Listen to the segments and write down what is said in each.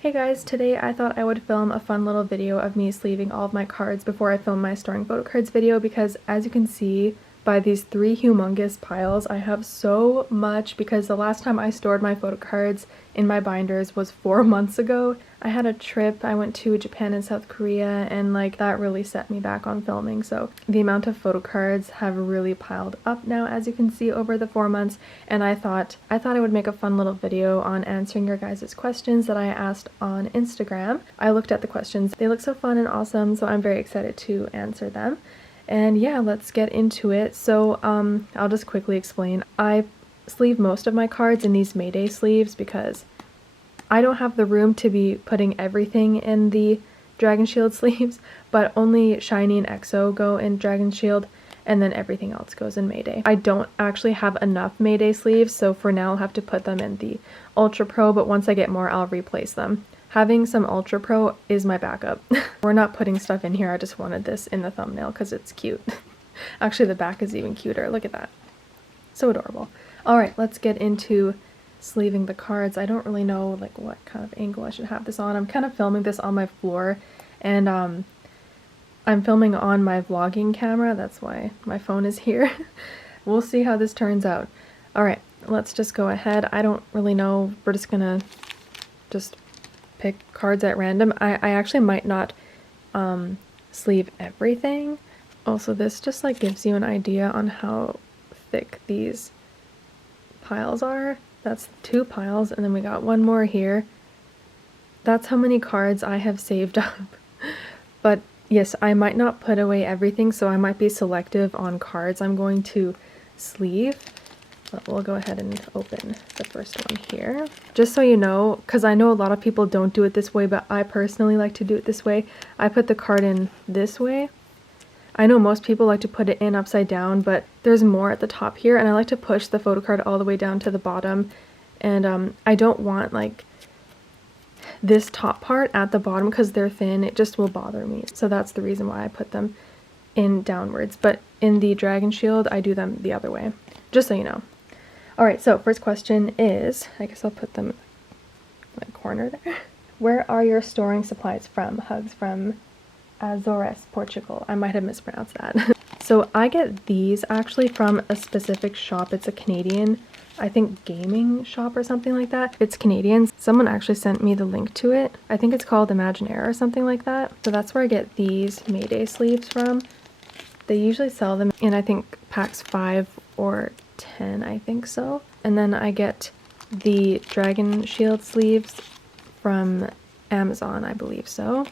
Hey guys, today I thought I would film a fun little video of me sleeving all of my cards before I film my storing photo cards video because as you can see by these three humongous piles, I have so much because the last time I stored my photo cards in my binders was 4 months ago. I had a trip, I went to Japan and South Korea, and that really set me back on filming, so the amount of photo cards have really piled up now as you can see over the 4 months, and I thought I would make a fun little video on answering your guys' questions that I asked on Instagram. I looked at the questions, they look so fun and awesome, so I'm very excited to answer them. And yeah, let's get into it. So I'll just quickly explain. I sleeve most of my cards in these Mayday sleeves because I don't have the room to be putting everything in the Dragon Shield sleeves, but only Shiny and EXO go in Dragon Shield, and then everything else goes in Mayday. I don't actually have enough Mayday sleeves, so for now I'll have to put them in the Ultra Pro, but once I get more I'll replace them. Having some Ultra Pro is my backup. We're not putting stuff in here, I just wanted this in the thumbnail because it's cute. Actually, the back is even cuter, look at that. So adorable. Alright, let's get into sleeving the cards. I don't really know what kind of angle I should have this on. I'm kind of filming this on my floor, and I'm filming on my vlogging camera, that's why my phone is here. We'll see how this turns out. Alright, let's just go ahead. I don't really know, we're just gonna pick cards at random. I actually might not sleeve everything. Also, this just gives you an idea on how thick these piles are. That's 2 piles, and then we got one more here. That's how many cards I have saved up. But yes, I might not put away everything, so I might be selective on cards I'm going to sleeve. But we'll go ahead and open the first one here. Just so you know, because I know a lot of people don't do it this way, but I personally like to do it this way. I put the card in this way. I know most people like to put it in upside down, but there's more at the top here, and I like to push the photo card all the way down to the bottom. And I don't want this top part at the bottom because they're thin. It just will bother me. So that's the reason why I put them in downwards. But in the Dragon Shield, I do them the other way, just so you know. Alright, so first question is, I guess I'll put them in the corner there. Where are your storing supplies from? Hugs from Azores, Portugal. I might have mispronounced that. So I get these actually from a specific shop. It's a Canadian, I think, gaming shop or something like that. It's Canadian. Someone actually sent me the link to it. I think it's called Imaginaire or something like that. So that's where I get these Mayday sleeves from. They usually sell them in, I think, packs 5 or 10, I think so. And then I get the Dragon Shield sleeves from Amazon, I believe so.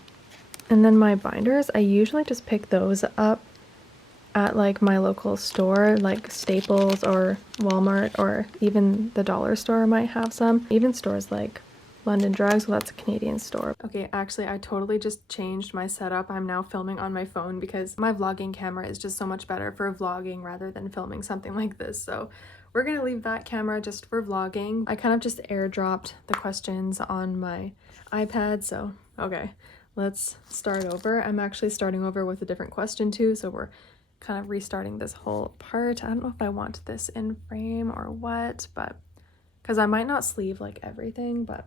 And then my binders, I usually just pick those up at my local store, like Staples or Walmart, or even the dollar store might have some. Even stores like London Drugs, well, that's a Canadian store. Okay, actually I totally just changed my setup. I'm now filming on my phone because my vlogging camera is just so much better for vlogging rather than filming something like this. So we're gonna leave that camera just for vlogging. I kind of just airdropped the questions on my iPad, so okay, let's start over. I'm actually starting over with a different question too, so we're kind of restarting this whole part. I don't know if I want this in frame or what, but because I might not sleeve everything, but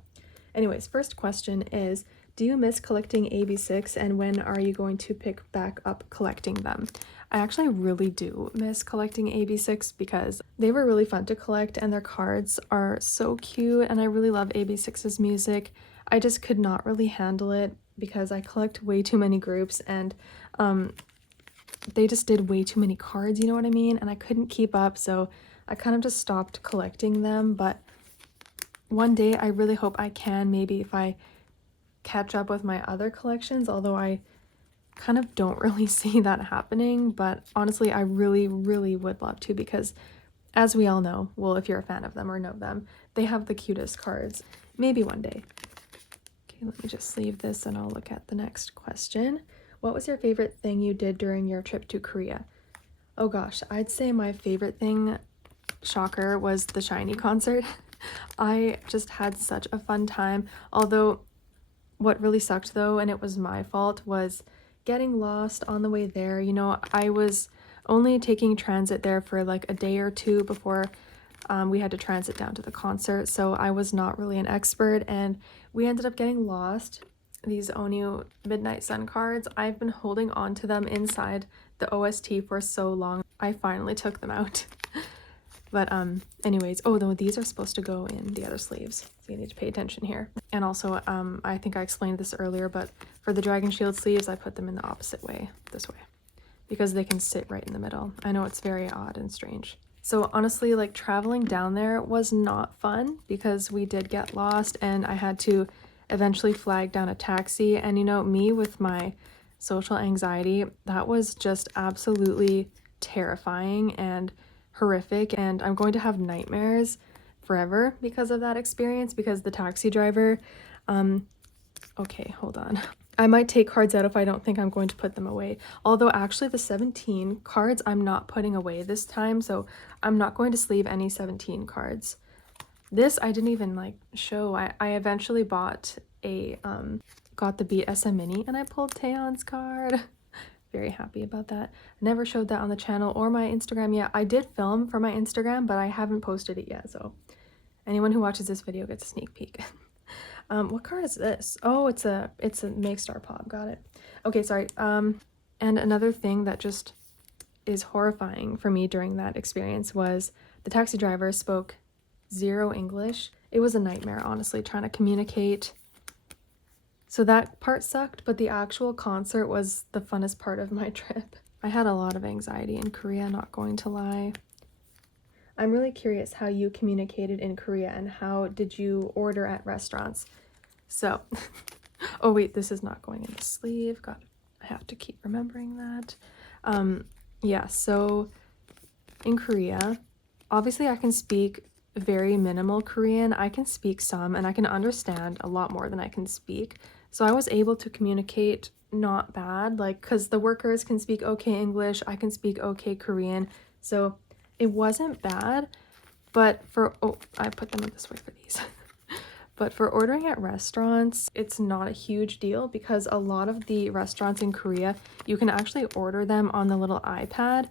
anyways, first question is, do you miss collecting AB6 and when are you going to pick back up collecting them? I actually really do miss collecting AB6 because they were really fun to collect and their cards are so cute, and I really love AB6's music. I just could not really handle it because I collect way too many groups, and they just did way too many cards, you know what I mean? And I couldn't keep up, so I kind of just stopped collecting them. But one day I really hope I can, maybe if I catch up with my other collections, although I kind of don't really see that happening. But honestly, I really would love to, because as we all know, well, if you're a fan of them or know them, they have the cutest cards. Maybe one day. Okay, let me just leave this and I'll look at the next question. What was your favorite thing you did during your trip to Korea? Oh gosh, I'd say my favorite thing, shocker, was the Shiny concert. I just had such a fun time. Although what really sucked though, and it was my fault, was getting lost on the way there. You know, I was only taking transit there for a day or two before We had to transit down to the concert, so I was not really an expert, and we ended up getting lost. These Onu Midnight Sun cards, I've been holding on to them inside the OST for so long. I finally took them out. But anyways, oh no, these are supposed to go in the other sleeves, so you need to pay attention here. And also I think I explained this earlier, but for the Dragon Shield sleeves, I put them in the opposite way, this way, because they can sit right in the middle. I know it's very odd and strange. So honestly, like, traveling down there was not fun because we did get lost, and I had to eventually flag down a taxi. And you know, me with my social anxiety, that was just absolutely terrifying and horrific, and I'm going to have nightmares forever because of that experience, because the taxi driver, okay, hold on. I might take cards out if I don't think I'm going to put them away. Although actually the 17 cards I'm not putting away this time, so I'm not going to sleeve any 17 cards. This I didn't even like show. I eventually bought a got the Beat SM Mini, and I pulled Taeyeon's card. Very happy about that. I never showed that on the channel or my Instagram yet. I did film for my Instagram, but I haven't posted it yet, so anyone who watches this video gets a sneak peek. What card is this? Oh, it's a Make Star Pop. Got it. Okay, sorry. And another thing that just is horrifying for me during that experience was the taxi driver spoke zero English. It was a nightmare, honestly, trying to communicate. So that part sucked, but the actual concert was the funnest part of my trip. I had a lot of anxiety in Korea, not going to lie. I'm really curious how you communicated in Korea, and how did you order at restaurants? So, oh wait, this is not going in the sleeve. God, I have to keep remembering that. Yeah, so in Korea, obviously I can speak very minimal Korean. I can speak some, and I can understand a lot more than I can speak. So I was able to communicate not bad, like, because the workers can speak okay English, I can speak okay Korean, so it wasn't bad. But for, oh, I put them in this way for these. But for ordering at restaurants, it's not a huge deal, because a lot of the restaurants in Korea, you can actually order them on the little iPad.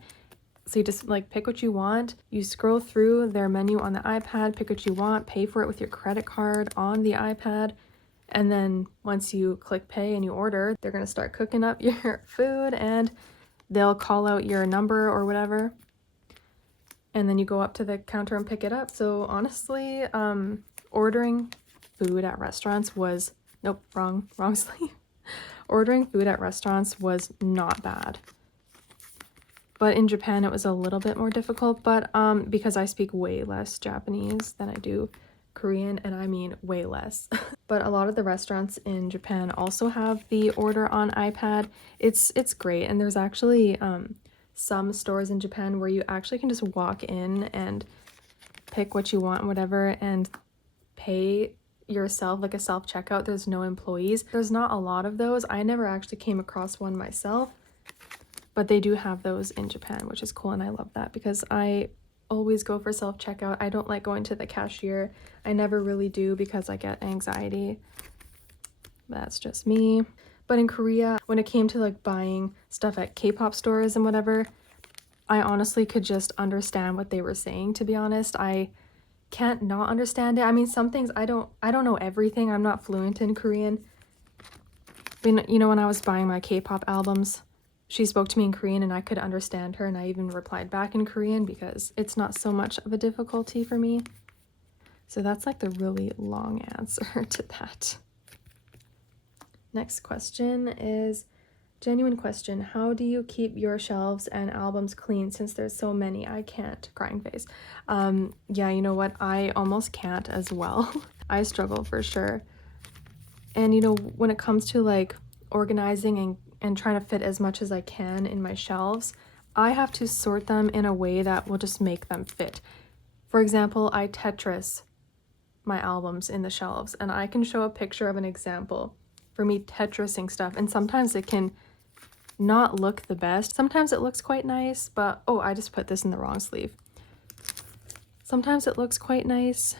So you just like pick what you want, you scroll through their menu on the iPad, pick what you want, pay for it with your credit card on the iPad, and then once you click pay and you order, they're going to start cooking up your food, and they'll call out your number or whatever, and then you go up to the counter and pick it up. So honestly, ordering food at restaurants was, nope, wrong sleeve. Ordering food at restaurants was not bad. But in Japan, it was a little bit more difficult, but because I speak way less Japanese than I do Korean, and I mean way less. But a lot of the restaurants in Japan also have the order on iPad. It's great, and there's actually some stores in Japan where you actually can just walk in and pick what you want, whatever, and pay yourself, like a self-checkout. There's no employees. There's not a lot of those. I never actually came across one myself, but they do have those in Japan, which is cool, and I love that because I always go for self-checkout. I don't like going to the cashier. I never really do because I get anxiety. That's just me. But in Korea, when it came to like buying stuff at K-pop stores and whatever, I honestly could just understand what they were saying, to be honest. I can't not understand it. I mean, some things I don't know everything. I'm not fluent in Korean. But, you know, when I was buying my K-pop albums, she spoke to me in Korean and I could understand her, and I even replied back in Korean because it's not so much of a difficulty for me. So that's like the really long answer to that. Next question is genuine question. How do you keep your shelves and albums clean since there's so many? I can't. Crying face. Yeah, you know what? I almost can't as well. I struggle for sure. And you know, when it comes to like organizing and trying to fit as much as I can in my shelves, I have to sort them in a way that will just make them fit. For example, I Tetris my albums in the shelves, and I can show a picture of an example for me Tetrising stuff, and sometimes it can not look the best. Sometimes it looks quite nice, but oh, I just put this in the wrong sleeve. Sometimes it looks quite nice,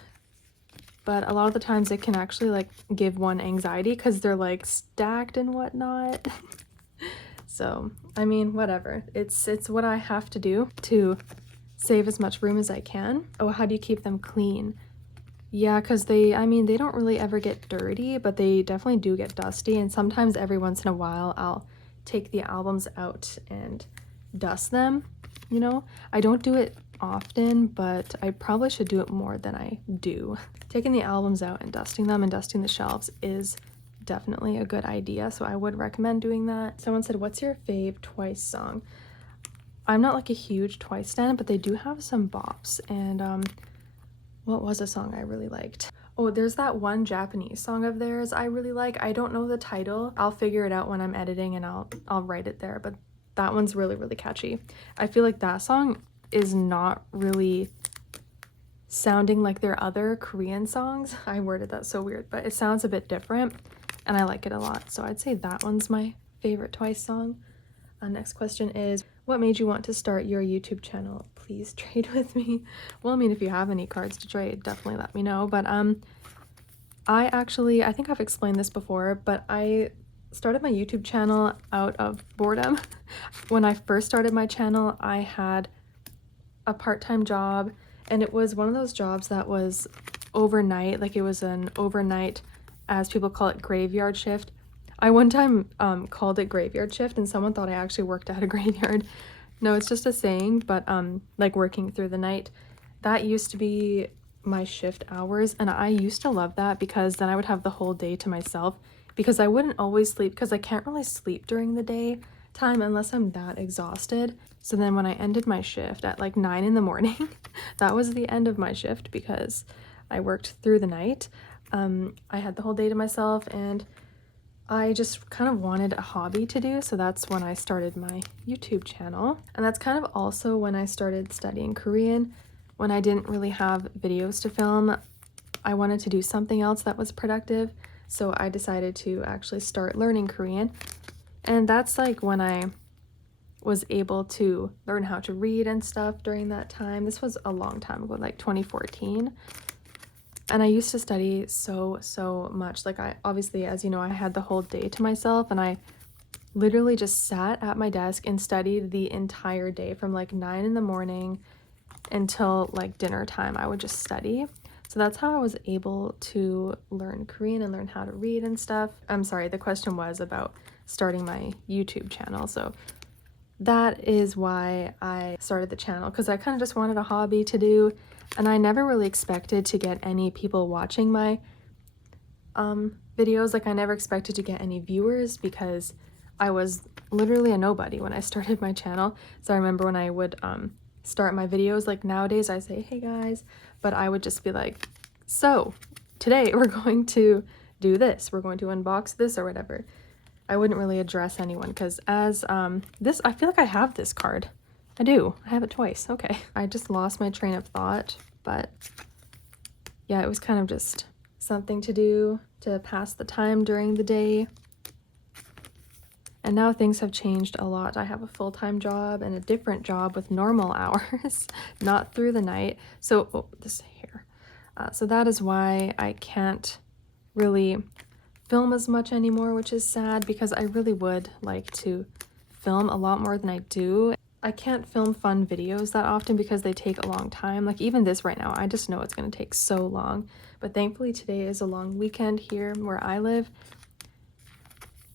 but a lot of the times it can actually like give one anxiety because they're like stacked and whatnot. So I mean, whatever, it's what I have to do to save as much room as I can. Oh, how do you keep them clean? Yeah, because they don't really ever get dirty, but they definitely do get dusty, and sometimes every once in a while I'll take the albums out and dust them, you know? I don't do it often, but I probably should do it more than I do. Taking the albums out and dusting them and dusting the shelves is definitely a good idea, so I would recommend doing that. Someone said, what's your fave Twice song? I'm not like a huge Twice stan, but they do have some bops, and what was a song I really liked? Oh, there's that one Japanese song of theirs I really like. I don't know the title. I'll figure it out when I'm editing and I'll write it there, but that one's really, really catchy. I feel like that song is not really sounding like their other Korean songs. I worded that so weird, but it sounds a bit different and I like it a lot. So I'd say that one's my favorite Twice song. Next question is, what made you want to start your YouTube channel? Please trade with me. Well, I mean, if you have any cards to trade, definitely let me know. But I think I've explained this before, but I started my YouTube channel out of boredom. When I first started my channel, I had a part-time job, and it was one of those jobs that was overnight, like it was an overnight, as people call it, graveyard shift. I one time called it graveyard shift and someone thought I actually worked at a graveyard. No, it's just a saying, but like working through the night. That used to be my shift hours, and I used to love that because then I would have the whole day to myself, because I wouldn't always sleep, because I can't really sleep during the day time unless I'm that exhausted. So then when I ended my shift at like 9 in the morning, that was the end of my shift because I worked through the night. I had the whole day to myself and I just kind of wanted a hobby to do, so that's when I started my YouTube channel. And that's kind of also when I started studying Korean. When I didn't really have videos to film, I wanted to do something else that was productive, so I decided to actually start learning Korean. And that's like when I was able to learn how to read and stuff during that time. This was a long time ago, like 2014. And I used to study so much. Like, I obviously, as you know, I had the whole day to myself, and I literally just sat at my desk and studied the entire day from like 9 in the morning until like dinner time. I would just study. So that's how I was able to learn Korean and learn how to read and stuff. I'm sorry, the question was about starting my YouTube channel. So that is why I started the channel, because I kind of just wanted a hobby to do, and I never really expected to get any people watching my videos. Like, I never expected to get any viewers because I was literally a nobody when I started my channel. So I remember when I would start my videos, like nowadays I say, hey guys, but I would just be like, so today we're going to do this, we're going to unbox this or whatever. I wouldn't really address anyone because as this, I feel like I have this card. I do. I have it twice. Okay. I just lost my train of thought, but yeah, it was kind of just something to do to pass the time during the day. And now things have changed a lot. I have a full-time job and a different job with normal hours, not through the night. So, oh, this hair. So that is why I can't really film as much anymore, which is sad because I really would like to film a lot more than I do. I can't film fun videos that often because they take a long time. Like even this right now, I just know it's going to take so long. But thankfully today is a long weekend here where I live.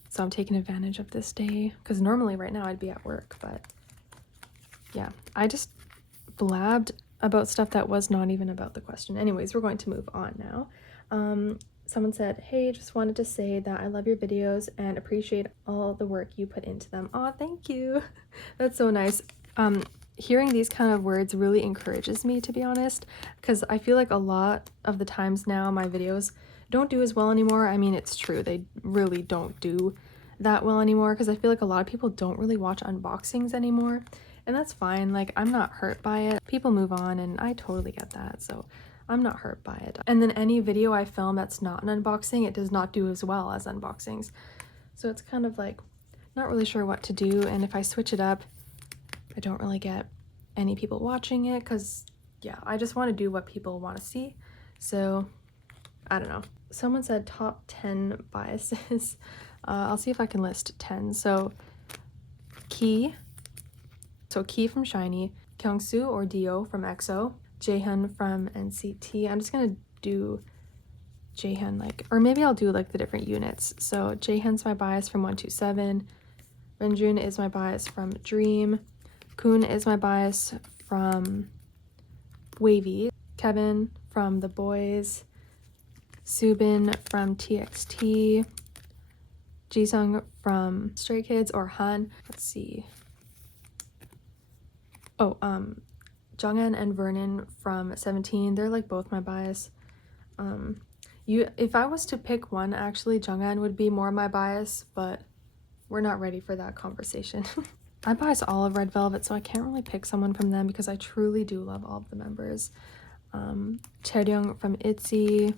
So I'm taking advantage of this day because normally right now I'd be at work, but yeah, I just blabbed about stuff that was not even about the question. Anyways, we're going to move on now. Someone said, hey, just wanted to say that I love your videos and appreciate all the work you put into them. Oh, thank you. That's so nice. Hearing these kind of words really encourages me, to be honest, because I feel like a lot of the times now my videos don't do as well anymore. I mean, it's true, they really don't do that well anymore because I feel like a lot of people don't really watch unboxings anymore, and that's fine. Like, I'm not hurt by it. People move on, and I totally get that, so I'm not hurt by it. And then any video I film that's not an unboxing, it does not do as well as unboxings. So it's kind of like not really sure what to do, and if I switch it up, I don't really get any people watching it because, yeah, I just want to do what people want to see. So I don't know. Someone said top 10 biases. I'll see if I can list 10. So Key from Shiny. Kyungsoo or Dio from EXO, Jaehyun from NCT. I'm just gonna do Jaehyun, like, or maybe I'll do like the different units. So Jaehyun's my bias from 127, Renjun is my bias from Dream, Kun is my bias from Wavy, Kevin from The Boys, Subin from TXT, Jisung from Stray Kids or Han. Let's see. Oh, Jonghan and Vernon from 17. They're like both my bias. If I was to pick one, actually, Jonghan would be more my bias, but we're not ready for that conversation. I bias all of Red Velvet, so I can't really pick someone from them because I truly do love all of the members. Chaeryeong from ITZY,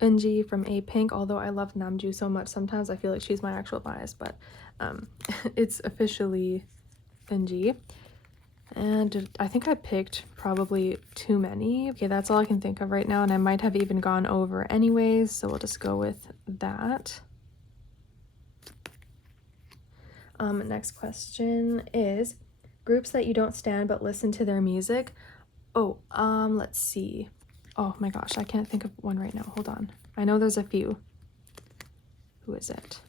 Eunji from A-Pink, although I love Namju so much, sometimes I feel like she's my actual bias, but it's officially Eunji. And I think I picked probably too many. Okay, that's all I can think of right now, and I might have even gone over anyways, so we'll just go with that. Next question is groups that you don't stan but listen to their music. Oh, let's see. Oh my gosh, I can't think of one right now. Hold on. I know there's a few. Who is it?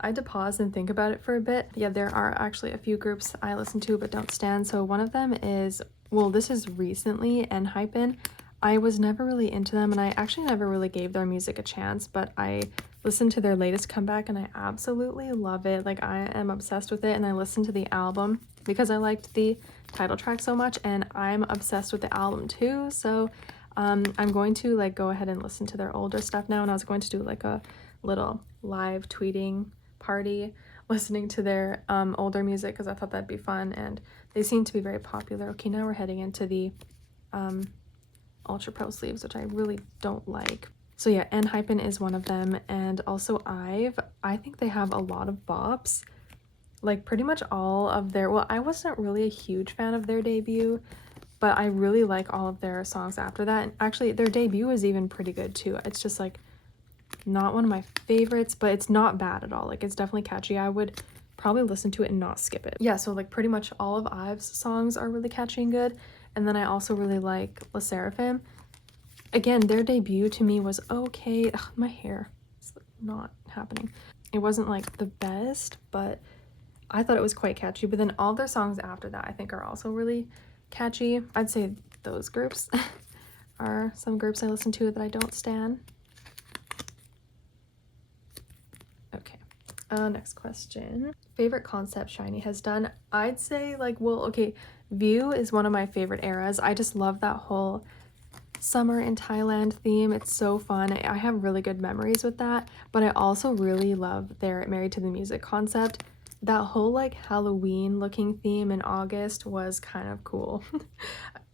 I had to pause and think about it for a bit. Yeah, there are actually a few groups I listen to but don't stan. So one of them is, well, this is recently, ENHYPEN. I was never really into them, and I actually never really gave their music a chance, but I listened to their latest comeback and I absolutely love it. Like, I am obsessed with it, and I listened to the album because I liked the title track so much, and I'm obsessed with the album too. So I'm going to like go ahead and listen to their older stuff now, and I was going to do like a little live tweeting party listening to their older music because I thought that'd be fun, and they seem to be very popular. Okay, now we're heading into the Ultra Pro sleeves, which I really don't like. So yeah, ENHYPEN is one of them, and also IVE. I think they have a lot of bops. Like, pretty much all of their, well, I wasn't really a huge fan of their debut, but I really like all of their songs after that. And actually, their debut is even pretty good too. It's just like not one of my favorites, but it's not bad at all. Like, it's definitely catchy. I would probably listen to it and not skip it. Yeah, so like pretty much all of IVE's songs are really catchy and good. And then I also really like LE SSERAFIM. Again, their debut to me was okay. Ugh, my hair is not happening. It wasn't like the best, but I thought it was quite catchy. But then all their songs after that I think are also really catchy. I'd say those groups are some groups I listen to that I don't stan. Okay, next question. Favorite concept SHINee has done? I'd say like, well, okay, View is one of my favorite eras. I just love that whole summer in Thailand theme. It's so fun. I have really good memories with that, but I also really love their Married to the Music concept. That whole like Halloween looking theme in August was kind of cool.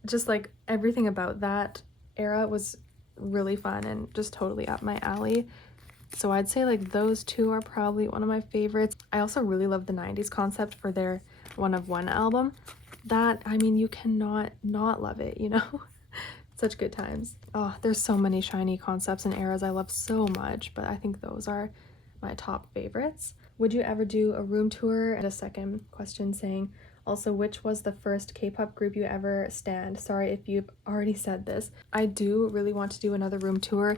Just like everything about that era was really fun and just totally up my alley. So I'd say like those two are probably one of my favorites. I also really love the 90s concept for their One of One album. That, I mean, you cannot not love it, you know? Such good times. Oh, there's so many SHINee concepts and eras I love so much, but I think those are my top favorites. Would you ever do a room tour? And a second question saying, also, which was the first K-pop group you ever stanned? Sorry if you've already said this. I do really want to do another room tour.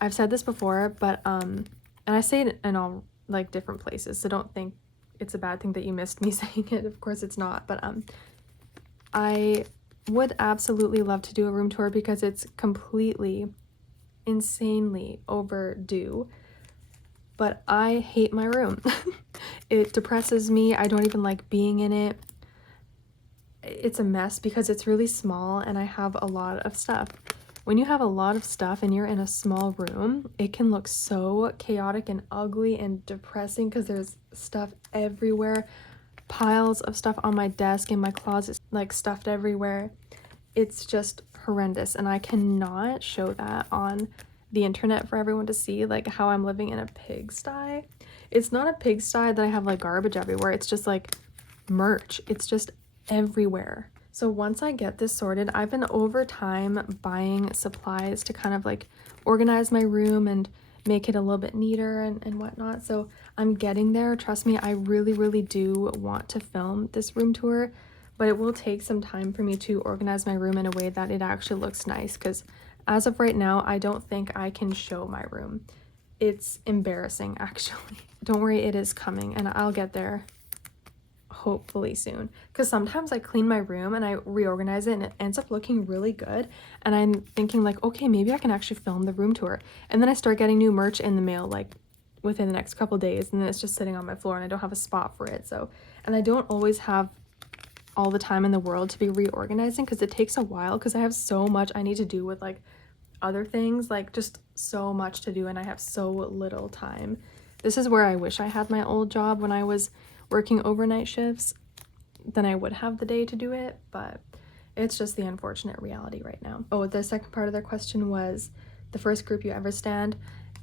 I've said this before, but and I say it in all like different places, so don't think it's a bad thing that you missed me saying it. Of course it's not, but I would absolutely love to do a room tour because it's completely insanely overdue, but I hate my room. It depresses me. I don't even like being in it. It's a mess because it's really small and I have a lot of stuff. When you have a lot of stuff and you're in a small room, it can look so chaotic and ugly and depressing because there's stuff everywhere. Piles of stuff on my desk, in my closet, like stuffed everywhere. It's just horrendous, and I cannot show that on the internet for everyone to see, like how I'm living in a pigsty. It's not a pigsty that I have like garbage everywhere. It's just like merch. It's just everywhere. So once I get this sorted, I've been over time buying supplies to kind of like organize my room and make it a little bit neater and whatnot. So I'm getting there. Trust me, I really do want to film this room tour, but it will take some time for me to organize my room in a way that it actually looks nice, because as of right now, I don't think I can show my room. It's embarrassing, actually. Don't worry, it is coming, and I'll get there hopefully soon, because sometimes I clean my room and I reorganize it and it ends up looking really good, and I'm thinking like, okay, maybe I can actually film the room tour, and then I start getting new merch in the mail like within the next couple days, and then it's just sitting on my floor and I don't have a spot for it. So, and I don't always have all the time in the world to be reorganizing, because it takes a while, because I have so much I need to do with like other things, like just so much to do, and I have so little time. This is where I wish I had my old job when I was working overnight shifts. Then I would have the day to do it, but it's just the unfortunate reality right now. Oh, the second part of their question was the first group you ever stand.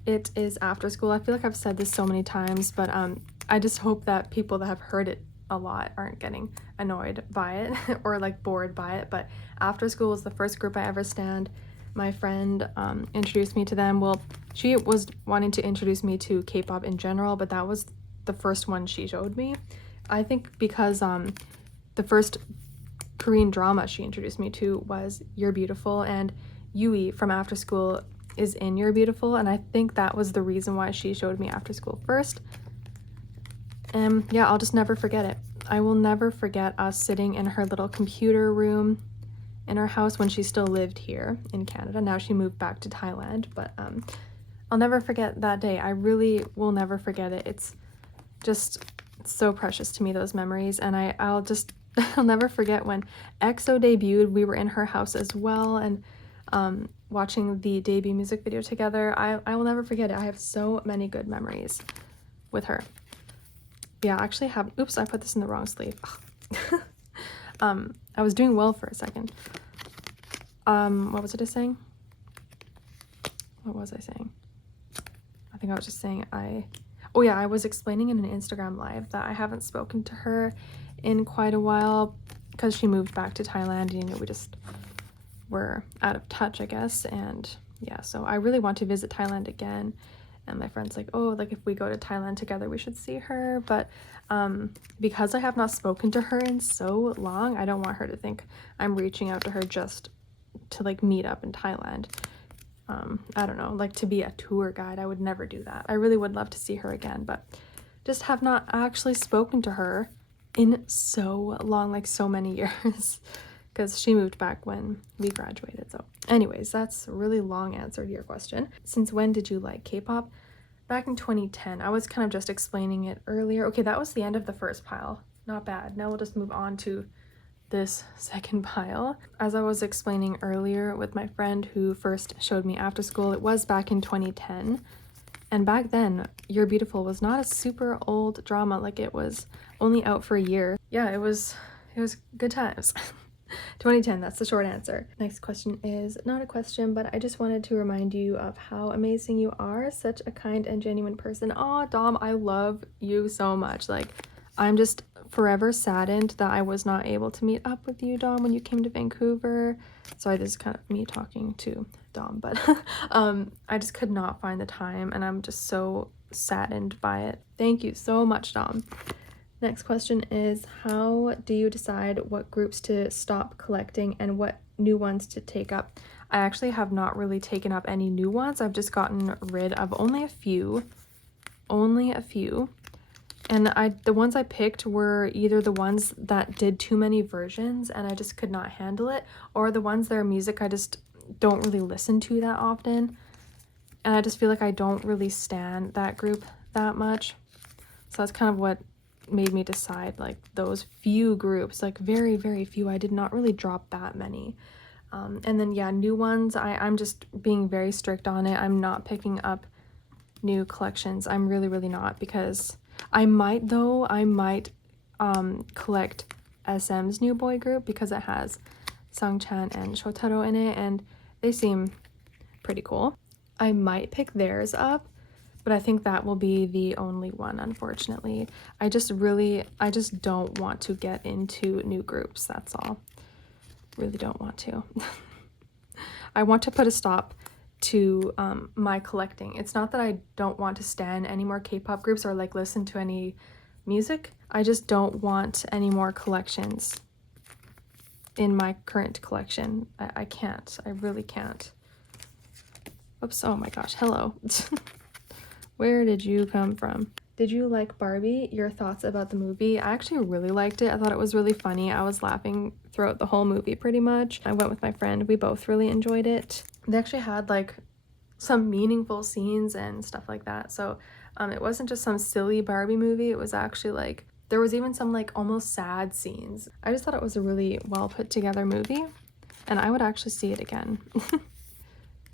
It is after school. I feel like I've said this so many times, but I just hope that people that have heard it a lot aren't getting annoyed by it or like bored by it. But after school was the first group I ever stand. My friend introduced me to them. Well, she was wanting to introduce me to K-pop in general, but that was the first one she showed me. I think because the first Korean drama she introduced me to was You're Beautiful, and Yui from After School is in You're Beautiful, and I think that was the reason why she showed me After School first. And yeah, I'll just never forget it. I will never forget us sitting in her little computer room in her house when she still lived here in Canada. Now she moved back to Thailand, but I'll never forget that day. I really will never forget it. It's just so precious to me, those memories. And I'll never forget when EXO debuted. We were in her house as well, and watching the debut music video together. I will never forget it. I have so many good memories with her. Yeah, I actually have, oops, I put this in the wrong sleeve. I was doing well for a second. What was it saying? What was I saying? I think I was just saying oh yeah, I was explaining in an Instagram live that I haven't spoken to her in quite a while because she moved back to Thailand, and we just were out of touch, I guess. And yeah, so I really want to visit Thailand again. And my friend's like, oh, like if we go to Thailand together, we should see her. But because I have not spoken to her in so long, I don't want her to think I'm reaching out to her just to like meet up in Thailand. I don't know, like to be a tour guide. I would never do that. I really would love to see her again, but just have not actually spoken to her in so long, like so many years, because she moved back when we graduated. So anyways, that's a really long answer to your question. Since when did you like K-pop? Back in 2010. I was kind of just explaining it earlier. Okay, that was the end of the first pile. Not bad. Now we'll just move on to this second pile. As I was explaining earlier with my friend who first showed me After School, it was back in 2010. And back then, You're Beautiful was not a super old drama. Like, it was only out for a year. Yeah, it was good times. 2010, that's the short answer. Next question is not a question, but I just wanted to remind you of how amazing you are. Such a kind and genuine person. Aw, Dom, I love you so much. Like, I'm just forever saddened that I was not able to meet up with you, Dom, when you came to Vancouver. Sorry, this is kind of me talking to Dom, but I just could not find the time, and I'm just so saddened by it. Thank you so much, Dom. Next question is, how do you decide what groups to stop collecting and what new ones to take up? I actually have not really taken up any new ones. I've just gotten rid of only a few. And the ones I picked were either the ones that did too many versions and I just could not handle it, or the ones that are music I just don't really listen to that often. And I just feel like I don't really stan that group that much. So that's kind of what made me decide like those few groups, like very, very few. I did not really drop that many. And then yeah, new ones, I'm just being very strict on it. I'm not picking up new collections. I'm really not, because I might collect SM's new boy group because it has Sungchan and Shotaro in it and they seem pretty cool. I might pick theirs up, but I think that will be the only one, unfortunately. I just don't want to get into new groups, that's all. Really don't want to. I want to put a stop to my collecting. It's not that I don't want to stan any more K-pop groups or like listen to any music. I just don't want any more collections in my current collection. I can't. I really can't. Oops. Oh my gosh. Hello. Where did you come from? Did you like Barbie? Your thoughts about the movie? I actually really liked it. I thought it was really funny. I was laughing throughout the whole movie pretty much. I went with my friend. We both really enjoyed it. They actually had like some meaningful scenes and stuff like that. So it wasn't just some silly Barbie movie. It was actually like, there was even some like almost sad scenes. I just thought it was a really well put together movie, and I would actually see it again.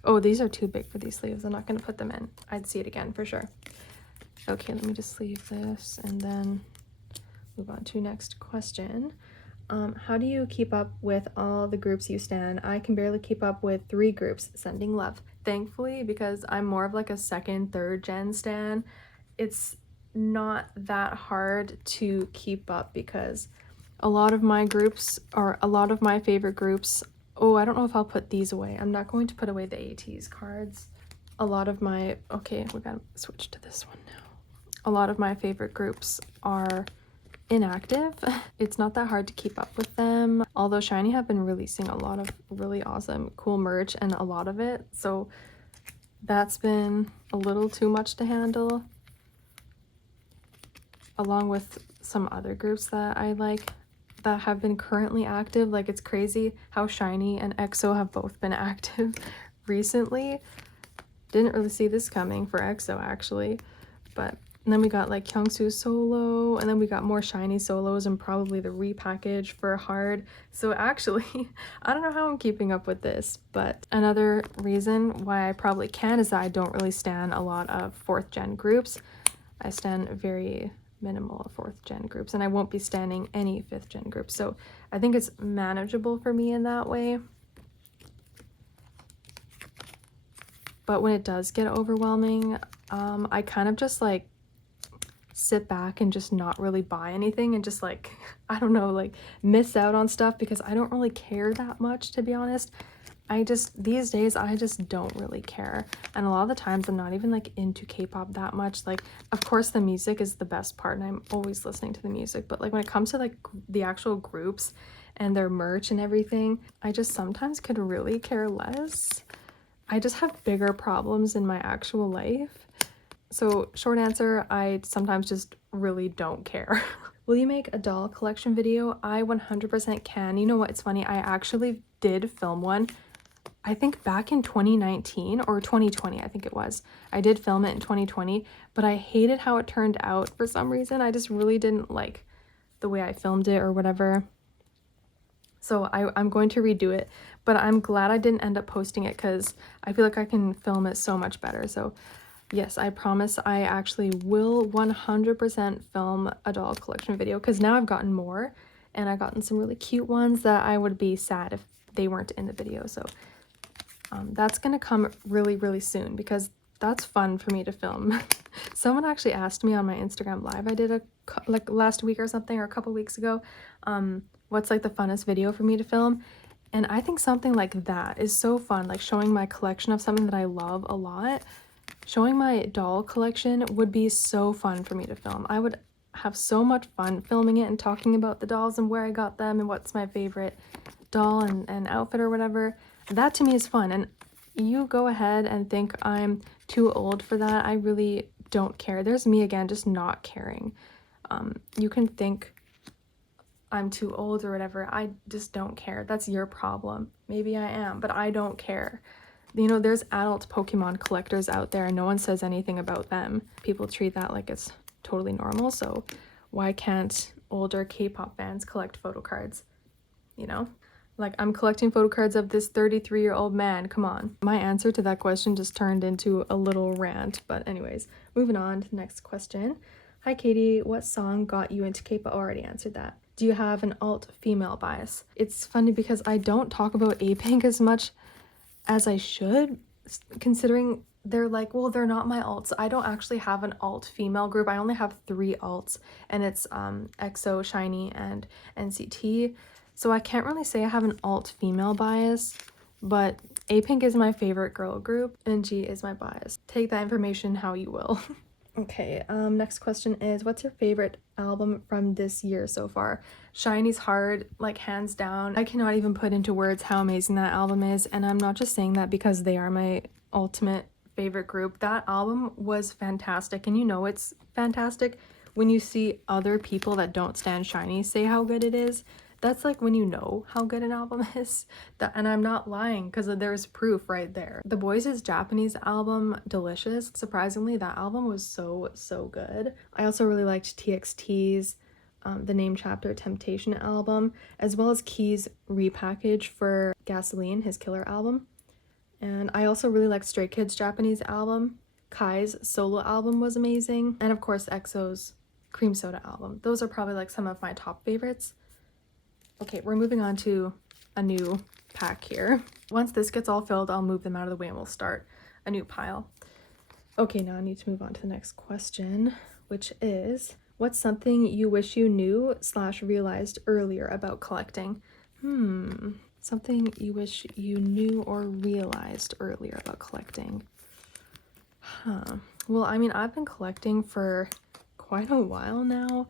Oh, these are too big for these sleeves. I'm not going to put them in. I'd see it again for sure. Okay, let me just sleeve this and then move on to next question. How do you keep up with all the groups you stan? I can barely keep up with 3 groups. Sending love. Thankfully, because I'm more of like a second, third gen stan, it's not that hard to keep up because a lot of my groups, or a lot of my favorite groups, oh, I don't know if I'll put these away. I'm not going to put away the ATEEZ cards. A lot of my, okay, we gotta switch to this one now. A lot of my favorite groups are inactive. It's not that hard to keep up with them, although SHINee have been releasing a lot of really awesome cool merch, and a lot of it, so that's been a little too much to handle, along with some other groups that I like that have been currently active. Like, it's crazy how SHINee and EXO have both been active recently. Didn't really see this coming for EXO actually, but and then we got like Kyungsu solo, and then we got more SHINee solos, and probably the repackage for Hard. So actually, I don't know how I'm keeping up with this, but another reason why I probably can is that I don't really stan a lot of 4th gen groups. I stan very minimal 4th gen groups, and I won't be standing any 5th gen groups. So I think it's manageable for me in that way. But when it does get overwhelming, I kind of just like sit back and just not really buy anything and just like, I don't know, like miss out on stuff because I don't really care that much, to be honest. These days I just don't really care, and a lot of the times I'm not even like into K-pop that much. Like, of course the music is the best part and I'm always listening to the music, but like when it comes to like the actual groups and their merch and everything, I just sometimes could really care less. I just have bigger problems in my actual life. So short answer, I sometimes just really don't care. Will you make a doll collection video? I 100% can. You know what? It's funny. I actually did film one. I think back in 2019 or 2020, I think it was. I did film it in 2020, but I hated how it turned out for some reason. I just really didn't like the way I filmed it or whatever. So I'm going to redo it, but I'm glad I didn't end up posting it because I feel like I can film it so much better. So yes, I promise I actually will 100% film a doll collection video, because now I've gotten more and I've gotten some really cute ones that I would be sad if they weren't in the video. So that's gonna come really, really soon because that's fun for me to film. Someone actually asked me on my Instagram live I did like last week or something, or a couple weeks ago, what's like the funnest video for me to film, and I think something like that is so fun, like showing my collection of something that I love a lot. Showing my doll collection would be so fun for me to film. I would have so much fun filming it and talking about the dolls and where I got them and what's my favorite doll and outfit or whatever. That to me is fun, and you go ahead and think I'm too old for that. I really don't care. There's me again, just not caring. You can think I'm too old or whatever. I just don't care. That's your problem. Maybe I am, but I don't care. You know, there's adult Pokemon collectors out there and no one says anything about them. People treat that like it's totally normal, so why can't older K-pop fans collect photo cards? You know? Like, I'm collecting photo cards of this 33-year-old man, come on. My answer to that question just turned into a little rant, but anyways, moving on to the next question. Hi Katie, what song got you into K-pop? Already answered that. Do you have an alt female bias? It's funny because I don't talk about A-Pink as much as I should, considering they're like, well, they're not my alts. I don't actually have an alt female group. I only have 3 alts, and it's EXO, SHINee, and NCT. So I can't really say I have an alt female bias, but A-Pink is my favorite girl group and G is my bias. Take that information how you will. Okay, next question is, what's your favorite album from this year so far? Shiny's Hard, like hands down. I cannot even put into words how amazing that album is, and I'm not just saying that because they are my ultimate favorite group. That album was fantastic, and you know it's fantastic when you see other people that don't stand Shiny say how good it is. That's like when you know how good an album is. And I'm not lying because there's proof right there. The Boys' Japanese album, Delicious, surprisingly, that album was so good. I also really liked TXT's The Name Chapter Temptation album, as well as Key's repackage for Gasoline, his Killer album. And I also really liked Stray Kids' Japanese album. Kai's solo album was amazing. And of course, EXO's Cream Soda album. Those are probably like some of my top favorites. Okay, we're moving on to a new pack here. Once this gets all filled, I'll move them out of the way and we'll start a new pile. Okay, now I need to move on to the next question, which is, what's something you wish you knew / realized earlier about collecting? Something you wish you knew or realized earlier about collecting. Well, I mean, I've been collecting for quite a while now,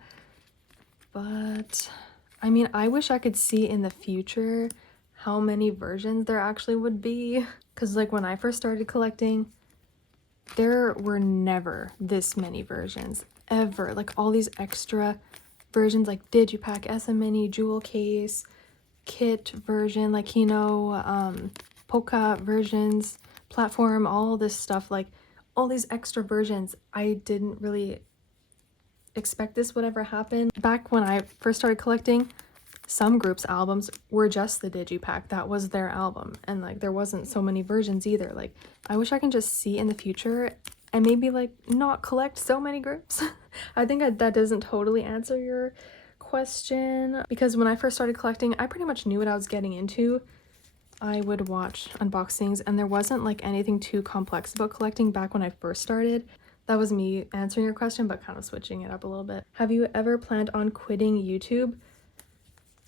but I mean, I wish I could see in the future how many versions there actually would be. Because like when I first started collecting, there were never this many versions, ever. Like all these extra versions like Digipack, SM Mini, Jewel Case, Kit version, like, you know, Polka versions, platform, all this stuff, like all these extra versions. I didn't really expect this would ever happen. Back when I first started collecting, some groups' albums were just the Digipack. That was their album, and like there wasn't so many versions either. Like I wish I can just see in the future and maybe like not collect so many groups. I think that doesn't totally answer your question, because when I first started collecting, I pretty much knew what I was getting into. I would watch unboxings and there wasn't like anything too complex about collecting back when I first started. That was me answering your question, but kind of switching it up a little bit. Have you ever planned on quitting YouTube?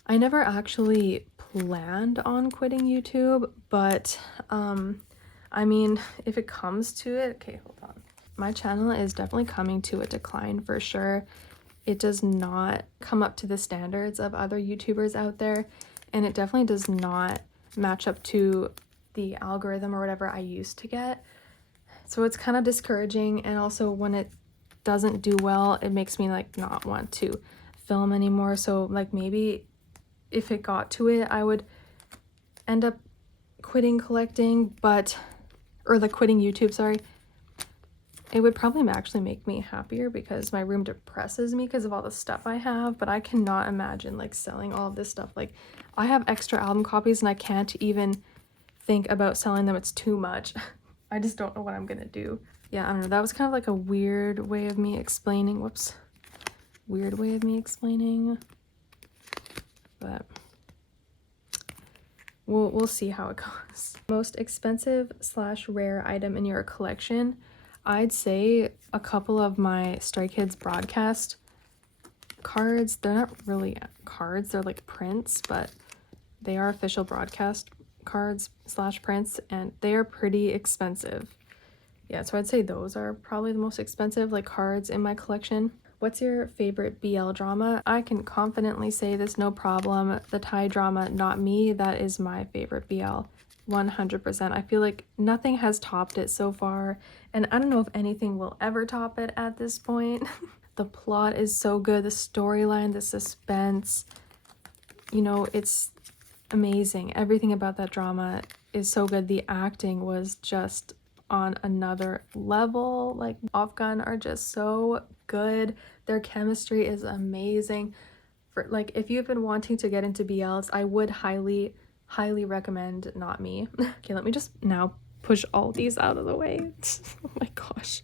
I never actually planned on quitting YouTube, but I mean, if it comes to it, okay, hold on. My channel is definitely coming to a decline for sure. It does not come up to the standards of other YouTubers out there, and it definitely does not match up to the algorithm or whatever I used to get. So it's kind of discouraging, and also when it doesn't do well, it makes me like not want to film anymore. So like maybe if it got to it, I would end up quitting collecting, or like quitting YouTube, sorry. It would probably actually make me happier because my room depresses me because of all the stuff I have, but I cannot imagine like selling all of this stuff. Like I have extra album copies and I can't even think about selling them. It's too much. I just don't know what I'm gonna do. Yeah, I don't know. That was kind of like a weird way of me explaining. Whoops. Weird way of me explaining. But we'll see how it goes. Most expensive / rare item in your collection? I'd say a couple of my Stray Kids broadcast cards. They're not really cards, they're like prints, but they are official broadcast cards / prints, and they are pretty expensive. Yeah, so I'd say those are probably the most expensive like cards in my collection. What's your favorite BL drama? I can confidently say this, no problem. The Thai drama, Not Me, that is my favorite BL. 100%. I feel like nothing has topped it so far, and I don't know if anything will ever top it at this point. The plot is so good, the storyline, the suspense, you know, it's amazing. Everything about that drama is so good. The acting was just on another level. Like Afghan are just so good. Their chemistry is amazing. For like, if you've been wanting to get into BLs, I would highly recommend Not Me. Okay, let me just now push all these out of the way. Oh my gosh,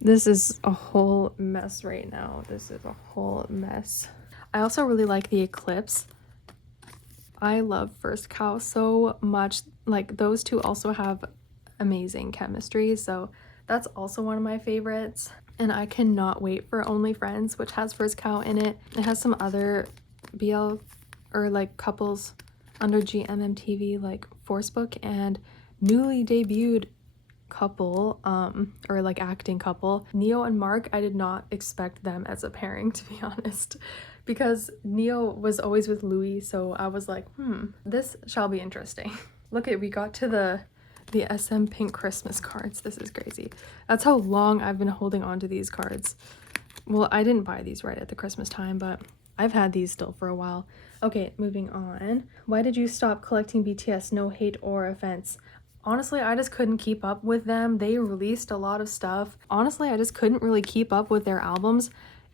this is a whole mess right now. This is a whole mess. I also really like the Eclipse. I love First Cow so much. Like those two also have amazing chemistry, so that's also one of my favorites. And I cannot wait for Only Friends, which has First Cow in it. It has some other BL or like couples under GMMTV like Forcebook and newly debuted couple, or like acting couple. Neo and Mark, I did not expect them as a pairing, to be honest, because Neo was always with Louis, so I was like, this shall be interesting. Look at, we got to the SM pink Christmas cards. This is crazy. That's how long I've been holding on to these cards. Well, I didn't buy these right at the Christmas time, but I've had these still for a while. Okay, moving on. Why did you stop collecting BTS? No hate or offense. Honestly, I just couldn't keep up with them. They released a lot of stuff. Honestly, I just couldn't really keep up with their albums.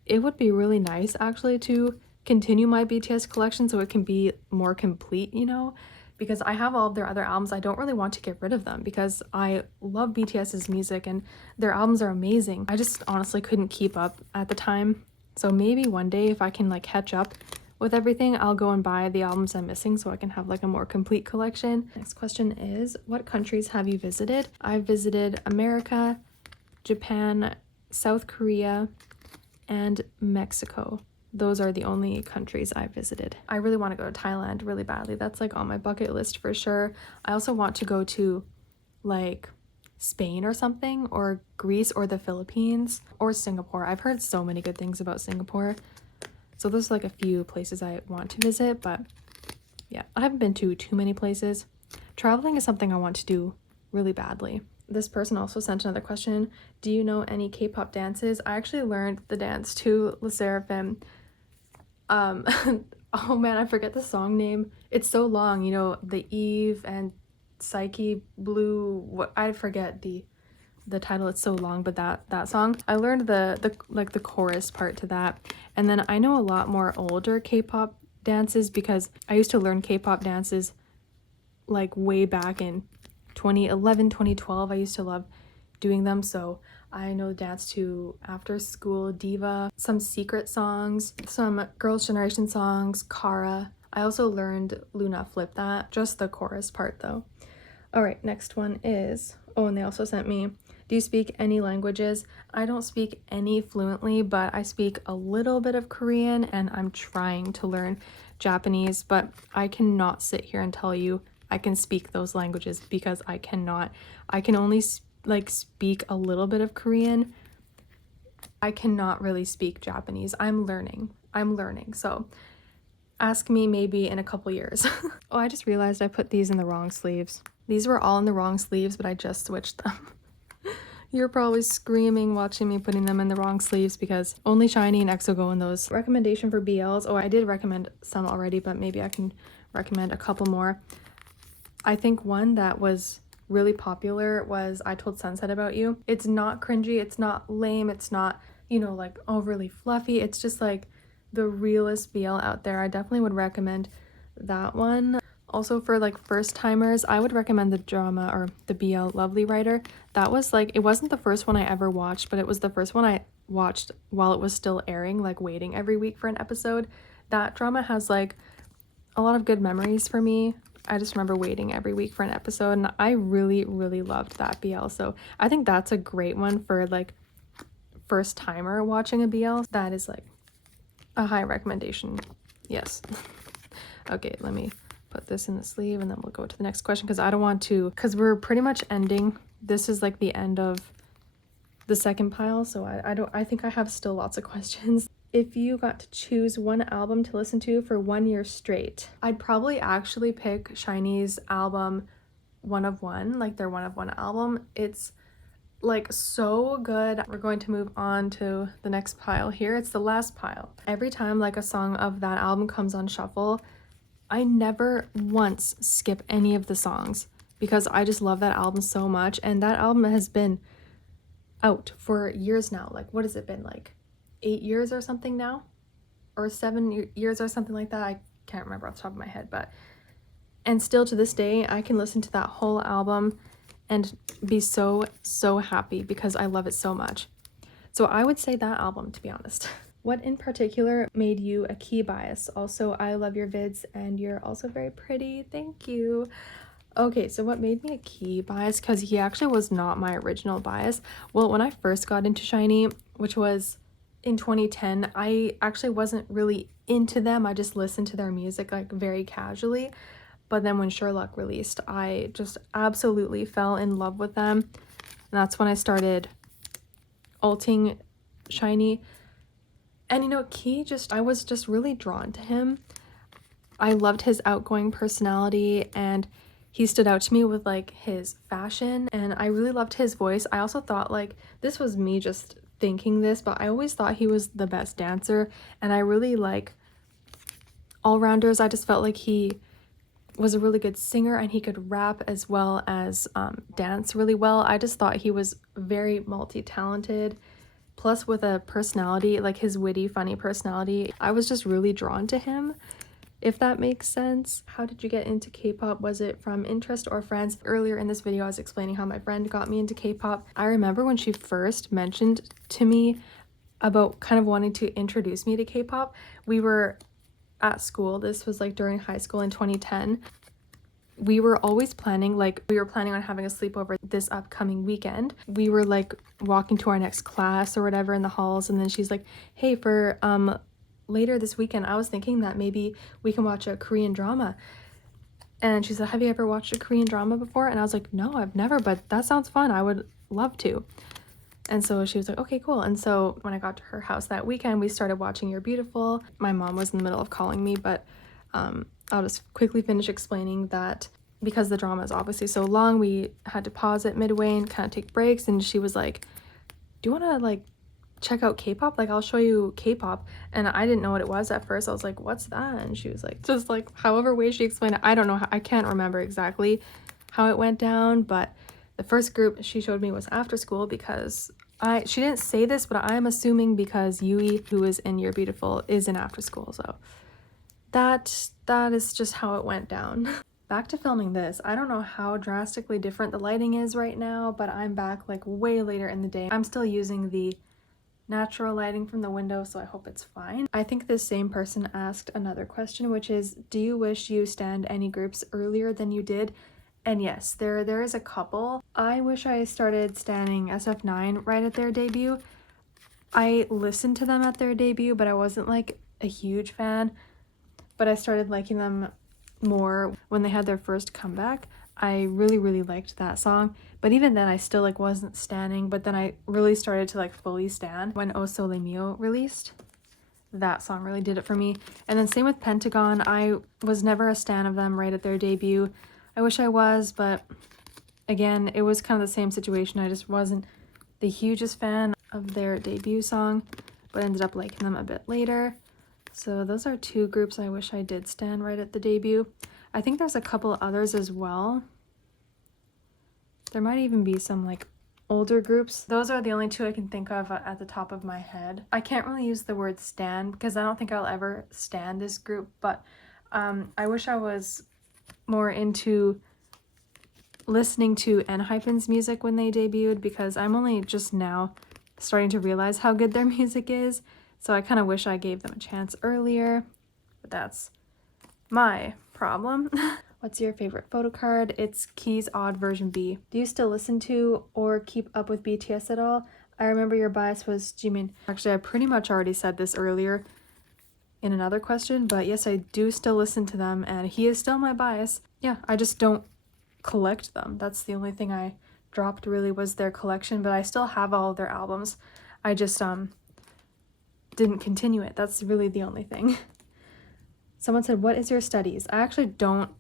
It would be really nice actually to continue my BTS collection so it can be more complete, you know? Because I have all of their other albums. I don't really want to get rid of them because I love BTS's music and their albums are amazing. I just honestly couldn't keep up at the time. So maybe one day if I can like catch up with everything, I'll go and buy the albums I'm missing so I can have like a more complete collection. Next question is, what countries have you visited? I've visited America, Japan, South Korea, and Mexico. Those are the only countries I've visited. I really want to go to Thailand really badly. That's like on my bucket list for sure. I also want to go to like Spain or something, or Greece or the Philippines or Singapore. I've heard so many good things about Singapore. So there's like a few places I want to visit, but yeah, I haven't been to too many places. Traveling is something I want to do really badly. This person also sent another question. Do you know any K-pop dances? I actually learned the dance to Le Sserafim. Oh man, I forget the song name. It's so long, you know, the Eve and Psyche Blue, what, I forget the title, it's so long, but that song, I learned the like the chorus part to that. And then I know a lot more older K-pop dances because I used to learn K-pop dances like way back in 2011, 2012. I used to love doing them, so I know the dance to After School Diva, some Secret songs, some Girls' Generation songs, Kara. I also learned Luna Flip That, just the chorus part though. All right, next one is, oh, and they also sent me, do you speak any languages? I don't speak any fluently, but I speak a little bit of Korean and I'm trying to learn Japanese, but I cannot sit here and tell you I can speak those languages because I cannot. I can only like speak a little bit of Korean. I cannot really speak Japanese. I'm learning. So ask me maybe in a couple years. Oh, I just realized I put these in the wrong sleeves. These were all in the wrong sleeves, but I just switched them. You're probably screaming watching me putting them in the wrong sleeves because only SHINee and EXO go in those. Recommendation for BLs. Oh, I did recommend some already, but maybe I can recommend a couple more. I think one that was really popular was I Told Sunset About You. It's not cringy, it's not lame, it's not, you know, like overly fluffy. It's just like the realest BL out there. I definitely would recommend that one. Also for like first timers, I would recommend the drama or the BL Lovely Writer. That was like, it wasn't the first one I ever watched, but it was the first one I watched while it was still airing, like waiting every week for an episode. That drama has like a lot of good memories for me. I just remember waiting every week for an episode and I really, really loved that BL. So I think that's a great one for like first timer watching a BL. That is like a high recommendation. Yes. Okay, let me put this in the sleeve and then we'll go to the next question because I don't want to, because we're pretty much ending. This is like the end of the second pile, so I think I have still lots of questions. If you got to choose one album to listen to for 1 year straight, I'd probably actually pick SHINee's album One of One, like their One of One album. It's like so good. We're going to move on to the next pile here. It's the last pile. Every time like a song of that album comes on shuffle, I never once skip any of the songs because I just love that album so much. And that album has been out for years now. Like, what has it been, like 8 years or something now? Or 7 years or something like that? I can't remember off the top of my head, but and still to this day, I can listen to that whole album and be so happy because I love it so much. So I would say that album, to be honest. What in particular made you a key bias? Also, I love your vids and you're also very pretty. Thank you. Okay, so what made me a key bias? Because he actually was not my original bias. Well, when I first got into SHINee, which was in 2010, I actually wasn't really into them. I just listened to their music like very casually. But then when Sherlock released, I just absolutely fell in love with them. And that's when I started alting SHINee. And you know, I was just really drawn to him. I loved his outgoing personality, and he stood out to me with like his fashion, and I really loved his voice. I also thought, like, this was me just thinking this, but I always thought he was the best dancer, and I really like all-rounders. I just felt like he was a really good singer, and he could rap as well as dance really well. I just thought he was very multi-talented, plus with a personality, like his witty, funny personality. I was just really drawn to him, if that makes sense. How did you get into K-pop? Was it from interest or friends? Earlier in this video, I was explaining how my friend got me into K-pop. I remember when she first mentioned to me about kind of wanting to introduce me to K-pop, we were at school. This was like during high school in 2010. We were always planning, like, we were planning on having a sleepover this upcoming weekend. We were like walking to our next class or whatever in the halls, and then she's like, hey, for later this weekend, I was thinking that maybe we can watch a Korean drama. And she said, have you ever watched a Korean drama before? And I was like, no, I've never, but that sounds fun. I would love to. And so she was like, okay, cool. And so when I got to her house that weekend, we started watching You're Beautiful. My mom was in the middle of calling me, but I'll just quickly finish explaining that because the drama is obviously so long, we had to pause it midway and kind of take breaks. And she was like, do you want to like check out K-pop? Like, I'll show you K-pop. And I didn't know what it was at first. I was like, what's that? And she was like, just like however way she explained it. I don't know how, I can't remember exactly how it went down, but the first group she showed me was After School, because she didn't say this, but I'm assuming because Yui, who is in You're Beautiful, is in After School. So that is just how it went down. Back to filming this. I don't know how drastically different the lighting is right now, but I'm back like way later in the day. I'm still using the natural lighting from the window, so I hope it's fine. I think this same person asked another question, which is, do you wish you stanned any groups earlier than you did? And yes, there is a couple. I wish I started standing SF9 right at their debut. I listened to them at their debut, but I wasn't like a huge fan. But I started liking them more when they had their first comeback. I really liked that song, but even then I still like wasn't standing. But then I really started to like fully stan when O Sole Mio released. That song really did it for me. And then same with Pentagon. I was never a stan of them right at their debut. I wish I was, but again, it was kind of the same situation. I just wasn't the hugest fan of their debut song, but ended up liking them a bit later. So those are two groups I wish I did stan right at the debut. I think there's a couple others as well. There might even be some like older groups. Those are the only two I can think of at the top of my head. I can't really use the word stan because I don't think I'll ever stan this group, but I wish I was more into listening to ENHYPEN's music when they debuted, because I'm only just now starting to realize how good their music is. So I kind of wish I gave them a chance earlier, but that's my problem. What's your favorite photo card? It's Key's Odd Version B. Do you still listen to or keep up with BTS at all? I remember your bias was Jimin. Actually, I pretty much already said this earlier in another question, but yes, I do still listen to them, and he is still my bias. Yeah, I just don't collect them. That's the only thing I dropped really, was their collection, but I still have all of their albums. I just didn't continue it. That's really the only thing. Someone said, what is your studies? I actually don't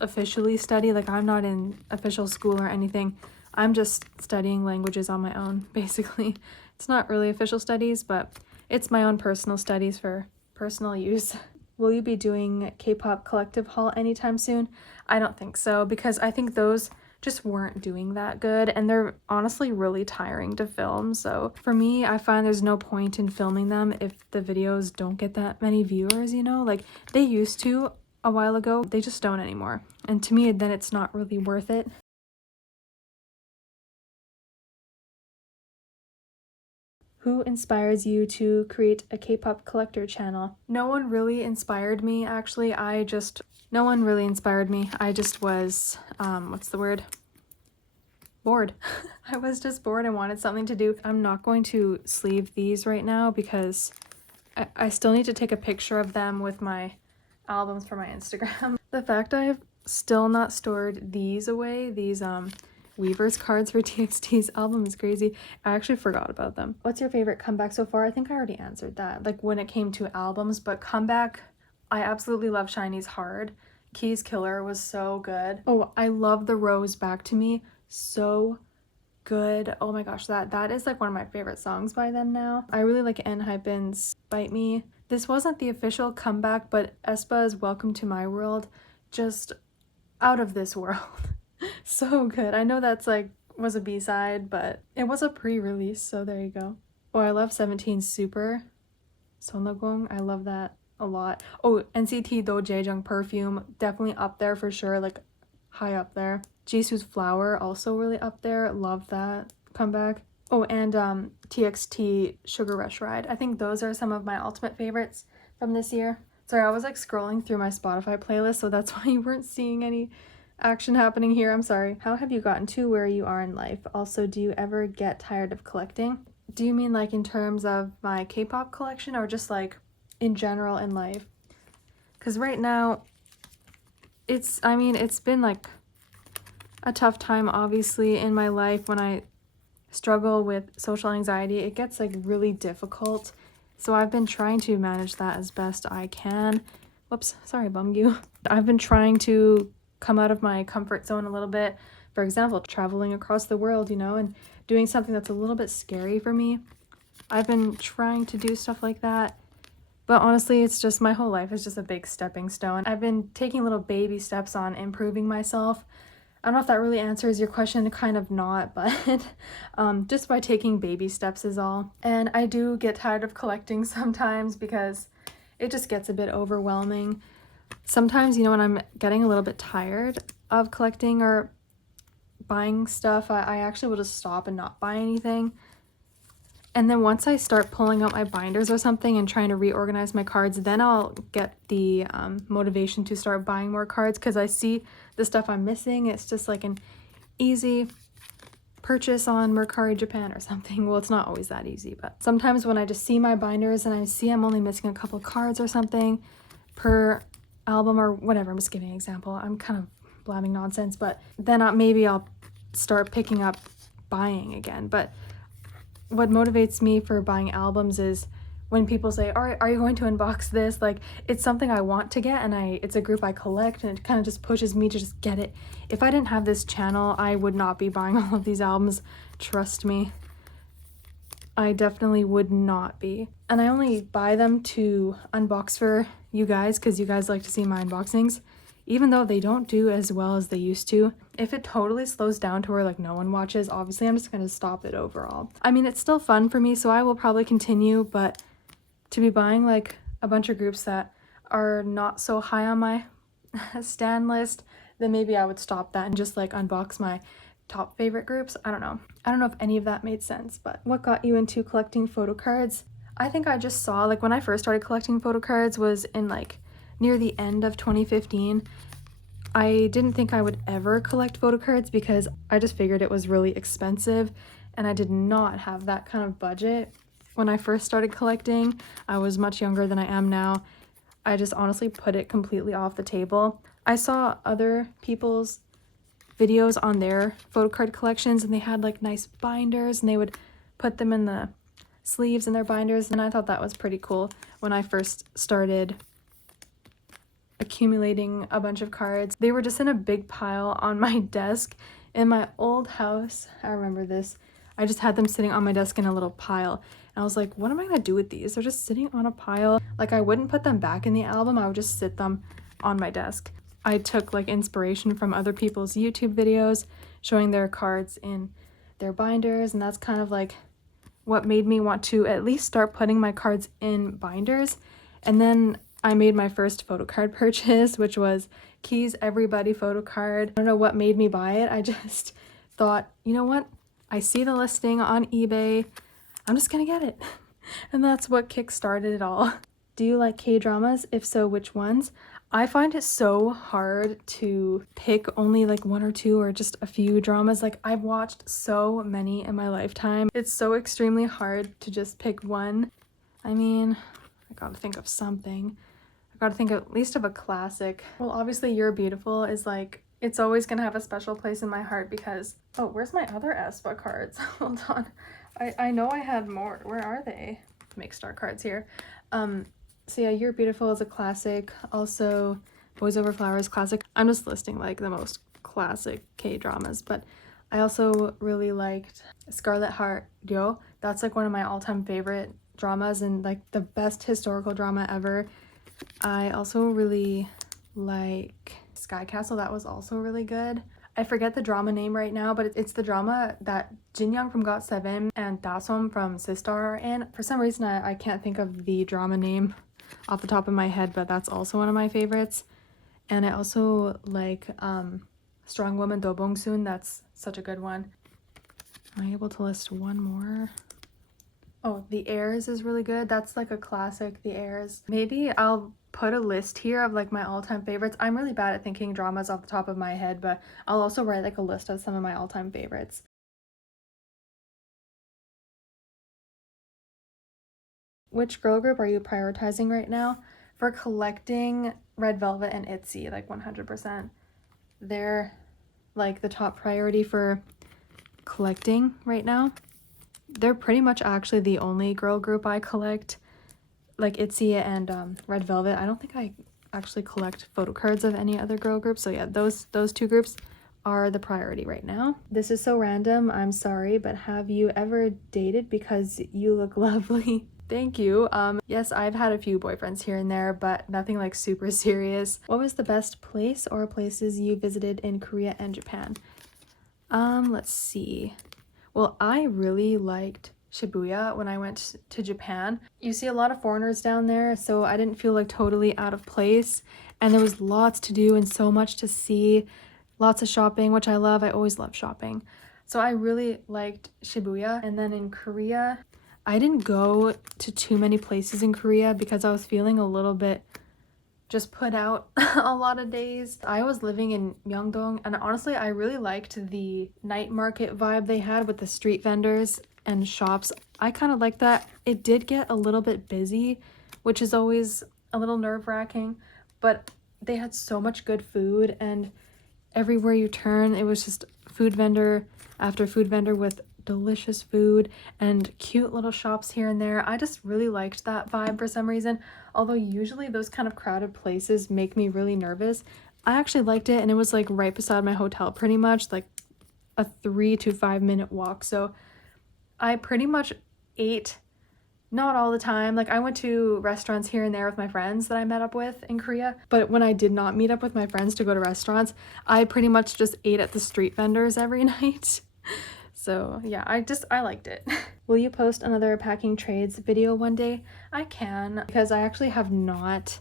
officially study, like I'm not in official school or anything. I'm just studying languages on my own, basically. It's not really official studies, but it's my own personal studies for personal use. Will you be doing K-pop collective haul anytime soon? I don't think so, because I think those just weren't doing that good, and they're honestly really tiring to film. So for me, I find there's no point in filming them if the videos don't get that many viewers, you know? Like, they used to a while ago, they just don't anymore. And to me, then it's not really worth it. Who inspires you to create a K-pop collector channel? No one really inspired me, actually. No one really inspired me. I just was, what's the word? Bored. I was just bored and wanted something to do. I'm not going to sleeve these right now because I still need to take a picture of them with my albums for my Instagram. The fact I have still not stored these away. These Weaver's cards for TXT's album is crazy. I actually forgot about them. What's your favorite comeback so far? I think I already answered that, like when it came to albums, but comeback, I absolutely love Shiny's Hard. Key's Killer was so good. Oh, I love The Rose Back to Me. So good. Oh my gosh, that is like one of my favorite songs by them now. I really like Enhypen's Bite Me. This wasn't the official comeback, but aespa's Welcome to My World, just out of this world. So good. I know that's like was a B-side, but it was a pre-release, so there you go. Oh, I love 17's Super Sonogong. I love that a lot. Oh, NCT Do Jaejung Perfume, definitely up there for sure, like high up there. Jisoo's Flower, also really up there. Love that comeback. Oh, and TXT Sugar Rush Ride. I think those are some of my ultimate favorites from this year. Sorry, I was like scrolling through my Spotify playlist, so that's why you weren't seeing any action happening here. I'm sorry. How have you gotten to where you are in life? Also, do you ever get tired of collecting? Do you mean like in terms of my K-pop collection or just like in general in life? Because right now, it's been like a tough time obviously in my life. When I struggle with social anxiety, it gets like really difficult. So I've been trying to manage that as best I can. Whoops, sorry, Bumgu. I've been trying to come out of my comfort zone a little bit. For example, traveling across the world, you know, and doing something that's a little bit scary for me. I've been trying to do stuff like that. But honestly, it's just my whole life is just a big stepping stone. I've been taking little baby steps on improving myself. I don't know if that really answers your question, kind of not, but just by taking baby steps is all. And I do get tired of collecting sometimes because it just gets a bit overwhelming. Sometimes, you know, when I'm getting a little bit tired of collecting or buying stuff, I actually will just stop and not buy anything. And then once I start pulling out my binders or something and trying to reorganize my cards, then I'll get the motivation to start buying more cards because I see the stuff I'm missing. It's just like an easy purchase on Mercari Japan or something. Well, it's not always that easy, but sometimes when I just see my binders and I see I'm only missing a couple cards or something per album or whatever, I'm just giving an example. I'm kind of blabbing nonsense, but then maybe I'll start picking up buying again. But what motivates me for buying albums is when people say, all right, are you going to unbox this? Like, it's something I want to get, and it's a group I collect, and it kind of just pushes me to just get it. If I didn't have this channel, I would not be buying all of these albums. Trust me. I definitely would not be. And I only buy them to unbox for you guys because you guys like to see my unboxings, even though they don't do as well as they used to. If it totally slows down to where like no one watches, obviously I'm just going to stop it overall. I mean, it's still fun for me, so I will probably continue, but to be buying like a bunch of groups that are not so high on my stan list, then maybe I would stop that and just like unbox my top favorite groups. I don't know if any of that made sense. But what got you into collecting photo cards? I think I just saw, like, when I first started collecting photo cards was in like near the end of 2015. I didn't think I would ever collect photo cards because I just figured it was really expensive and I did not have that kind of budget. When I first started collecting, I was much younger than I am now. I just honestly put it completely off the table. I saw other people's videos on their photo card collections and they had like nice binders and they would put them in the sleeves in their binders, and I thought that was pretty cool when I first started accumulating a bunch of cards. They were just in a big pile on my desk in my old house. I remember this. I just had them sitting on my desk in a little pile. And I was like, what am I gonna do with these? They're just sitting on a pile. Like, I wouldn't put them back in the album. I would just sit them on my desk. I took like inspiration from other people's YouTube videos showing their cards in their binders, and that's kind of like what made me want to at least start putting my cards in binders. And then I made my first photo card purchase, which was Key's Everybody photo card. I don't know what made me buy it. I just thought, you know what? I see the listing on eBay. I'm just gonna get it. And that's what kickstarted it all. Do you like K-dramas? If so, which ones? I find it so hard to pick only like one or two or just a few dramas. Like, I've watched so many in my lifetime. It's so extremely hard to just pick one. I mean, I gotta think of something. gotta think at least of a classic. Well, obviously You're Beautiful is like, it's always gonna have a special place in my heart because, oh, where's my other aespa cards? Hold on. I know I had more. Where are they? Make star cards here. So yeah, You're Beautiful is a classic. Also, Boys Over Flowers, classic. I'm just listing like the most classic K-dramas, but I also really liked Scarlet Heart Ryo. That's like one of my all-time favorite dramas and like the best historical drama ever. I also really like Sky Castle. That was also really good. I forget the drama name right now, but it's the drama that Jin Young from GOT7 and Dasom from Sistar are in. For some reason, I can't think of the drama name off the top of my head, but that's also one of my favorites. And I also like Strong Woman Do Bong Soon. That's such a good one. Am I able to list one more? Oh, The Heirs is really good. That's like a classic, The Heirs. Maybe I'll put a list here of like my all-time favorites. I'm really bad at thinking dramas off the top of my head, but I'll also write like a list of some of my all-time favorites. Which girl group are you prioritizing right now? For collecting, Red Velvet and ITZY, like 100%. They're like the top priority for collecting right now. They're pretty much actually the only girl group I collect, like ITZY and Red Velvet. I don't think I actually collect photo cards of any other girl groups. So yeah, those two groups are the priority right now. This is so random, I'm sorry, but have you ever dated because you look lovely? Thank you. Yes, I've had a few boyfriends here and there, but nothing like super serious. What was the best place or places you visited in Korea and Japan? Let's see. Well, I really liked Shibuya when I went to Japan. You see a lot of foreigners down there, so I didn't feel like totally out of place. And there was lots to do and so much to see. Lots of shopping, which I love. I always love shopping. So I really liked Shibuya. And then in Korea, I didn't go to too many places in Korea because I was feeling a little bit just put out a lot of days. I was living in Myeongdong, and honestly I really liked the night market vibe they had with the street vendors and shops. I kind of like that. It did get a little bit busy, which is always a little nerve-wracking, but they had so much good food, and everywhere you turn it was just food vendor after food vendor with delicious food and cute little shops here and there. I just really liked that vibe for some reason. Although usually those kind of crowded places make me really nervous, I actually liked it, and it was like right beside my hotel, pretty much like a 3 to 5 minute walk. So I pretty much ate, not all the time. Like I went to restaurants here and there with my friends that I met up with in Korea, but when I did not meet up with my friends to go to restaurants, I pretty much just ate at the street vendors every night. So yeah, I liked it. Will you post another packing trades video one day? I can, because I actually have not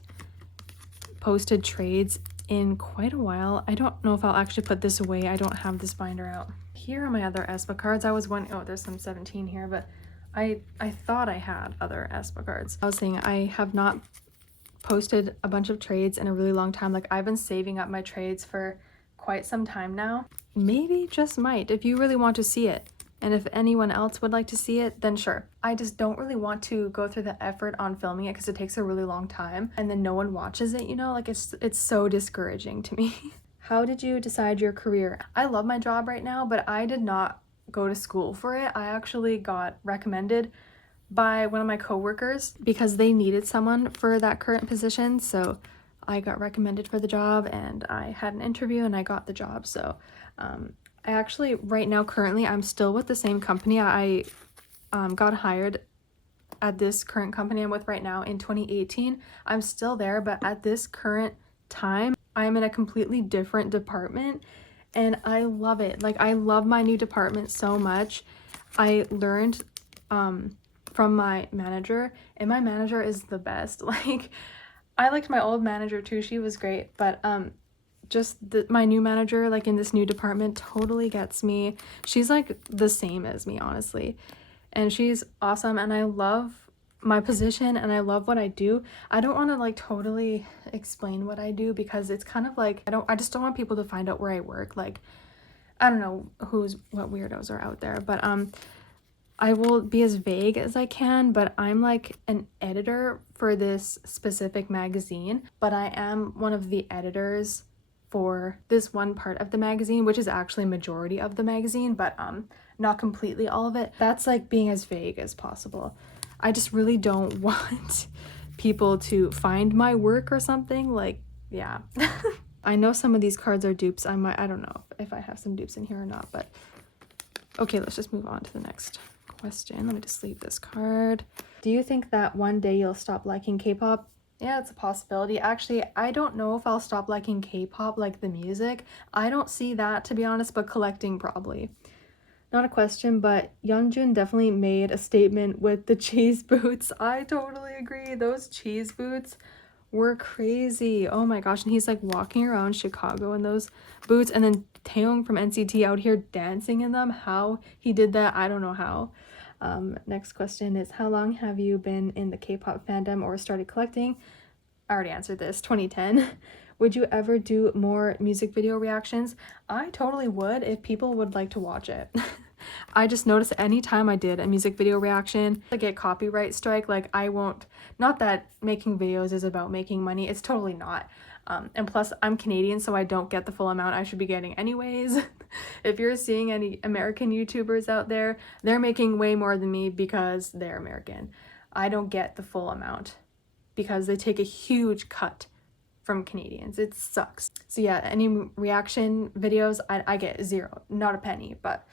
posted trades in quite a while. I don't know if I'll actually put this away. I don't have this binder out. Here are my other aespa cards. I was wondering, oh, there's some 17 here, but I thought I had other aespa cards. I was saying I have not posted a bunch of trades in a really long time. Like I've been saving up my trades for quite some time now. Maybe, just might, if you really want to see it. And if anyone else would like to see it, then sure. I just don't really want to go through the effort on filming it because it takes a really long time and then no one watches it, you know? Like it's so discouraging to me. How did you decide your career? I love my job right now, but I did not go to school for it. I actually got recommended by one of my coworkers because they needed someone for that current position. So I got recommended for the job and I had an interview and I got the job. So I actually, right now, currently, I'm still with the same company. I got hired at this current company I'm with right now in 2018. I'm still there, but at this current time, I'm in a completely different department and I love it. Like, I love my new department so much. I learned from my manager, and my manager is the best. Like, I liked my old manager too. She was great, but just my new manager, like in this new department, totally gets me. She's like the same as me, honestly, and she's awesome, and I love my position and I love what I do. I don't want to like totally explain what I do because it's kind of like I just don't want people to find out where I work. Like I don't know what weirdos are out there, but I will be as vague as I can, but I'm like an editor for this specific magazine, but I am one of the editors for this one part of the magazine, which is actually majority of the magazine, but not completely all of it. That's like being as vague as possible. I just really don't want people to find my work or something. Like, yeah. I know some of these cards are dupes. I don't know if I have some dupes in here or not, but okay, let's just move on to the next question. Let me just leave this card. Do you think that one day you'll stop liking K-pop? Yeah, it's a possibility. Actually, I don't know if I'll stop liking K-pop, like the music. I don't see that, to be honest, but collecting probably. Not a question, but Yeonjun definitely made a statement with the cheese boots. I totally agree. Those cheese boots were crazy. Oh my gosh. And he's like walking around Chicago in those boots, and then Taeyong from NCT out here dancing in them. How he did that, I don't know how. Next question is, how long have you been in the K-pop fandom or started collecting? I already answered this. 2010. Would you ever do more music video reactions? I totally would if people would like to watch it. I just noticed anytime I did a music video reaction, I get copyright strike. Like, I won't, not that making videos is about making money, it's totally not. And plus I'm Canadian, so I don't get the full amount I should be getting anyways. If you're seeing any American YouTubers out there, they're making way more than me because they're American. I don't get the full amount because they take a huge cut from Canadians. It sucks. So yeah, any reaction videos, I get zero, not a penny. But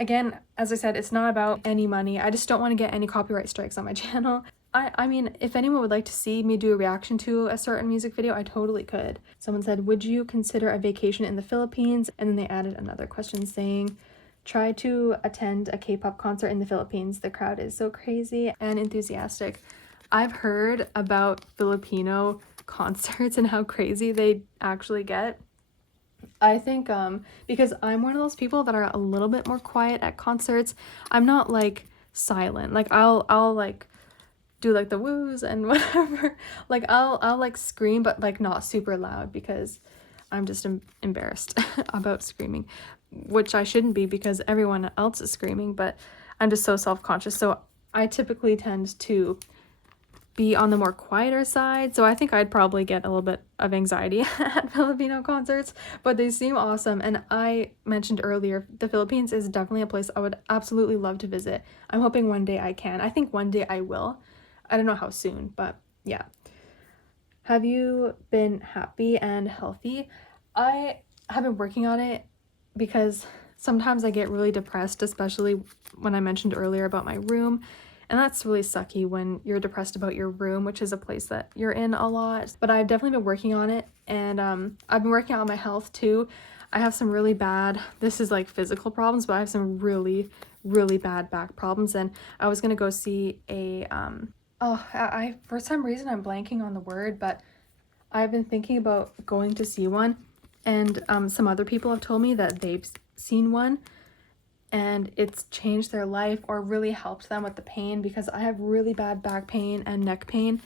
again, as I said, it's not about any money. I just don't want to get any copyright strikes on my channel. I mean, if anyone would like to see me do a reaction to a certain music video, I totally could. Someone said, would you consider a vacation in the Philippines? And then they added another question saying, try to attend a K-pop concert in the Philippines. The crowd is so crazy and enthusiastic. I've heard about Filipino concerts and how crazy they actually get. I think because I'm one of those people that are a little bit more quiet at concerts. I'm not like silent. Like I'll like do like the woos and whatever. Like I'll like scream, but like not super loud because I'm just embarrassed about screaming, which I shouldn't be because everyone else is screaming, but I'm just so self-conscious. So I typically tend to be on the more quieter side, so I think I'd probably get a little bit of anxiety at Filipino concerts, but they seem awesome. And I mentioned earlier, the Philippines is definitely a place I would absolutely love to visit. I'm hoping one day I can. I think one day I will. I don't know how soon, but yeah. Have you been happy and healthy? I have been working on it because sometimes I get really depressed, especially when I mentioned earlier about my room. And that's really sucky when you're depressed about your room, which is a place that you're in a lot. But I've definitely been working on it, and I've been working on my health too. I have some really bad, this is like physical problems, but I have some really, really bad back problems. And I was gonna go see a, I for some reason I'm blanking on the word, but I've been thinking about going to see one. And some other people have told me that they've seen one and it's changed their life or really helped them with the pain, because I have really bad back pain and neck pain,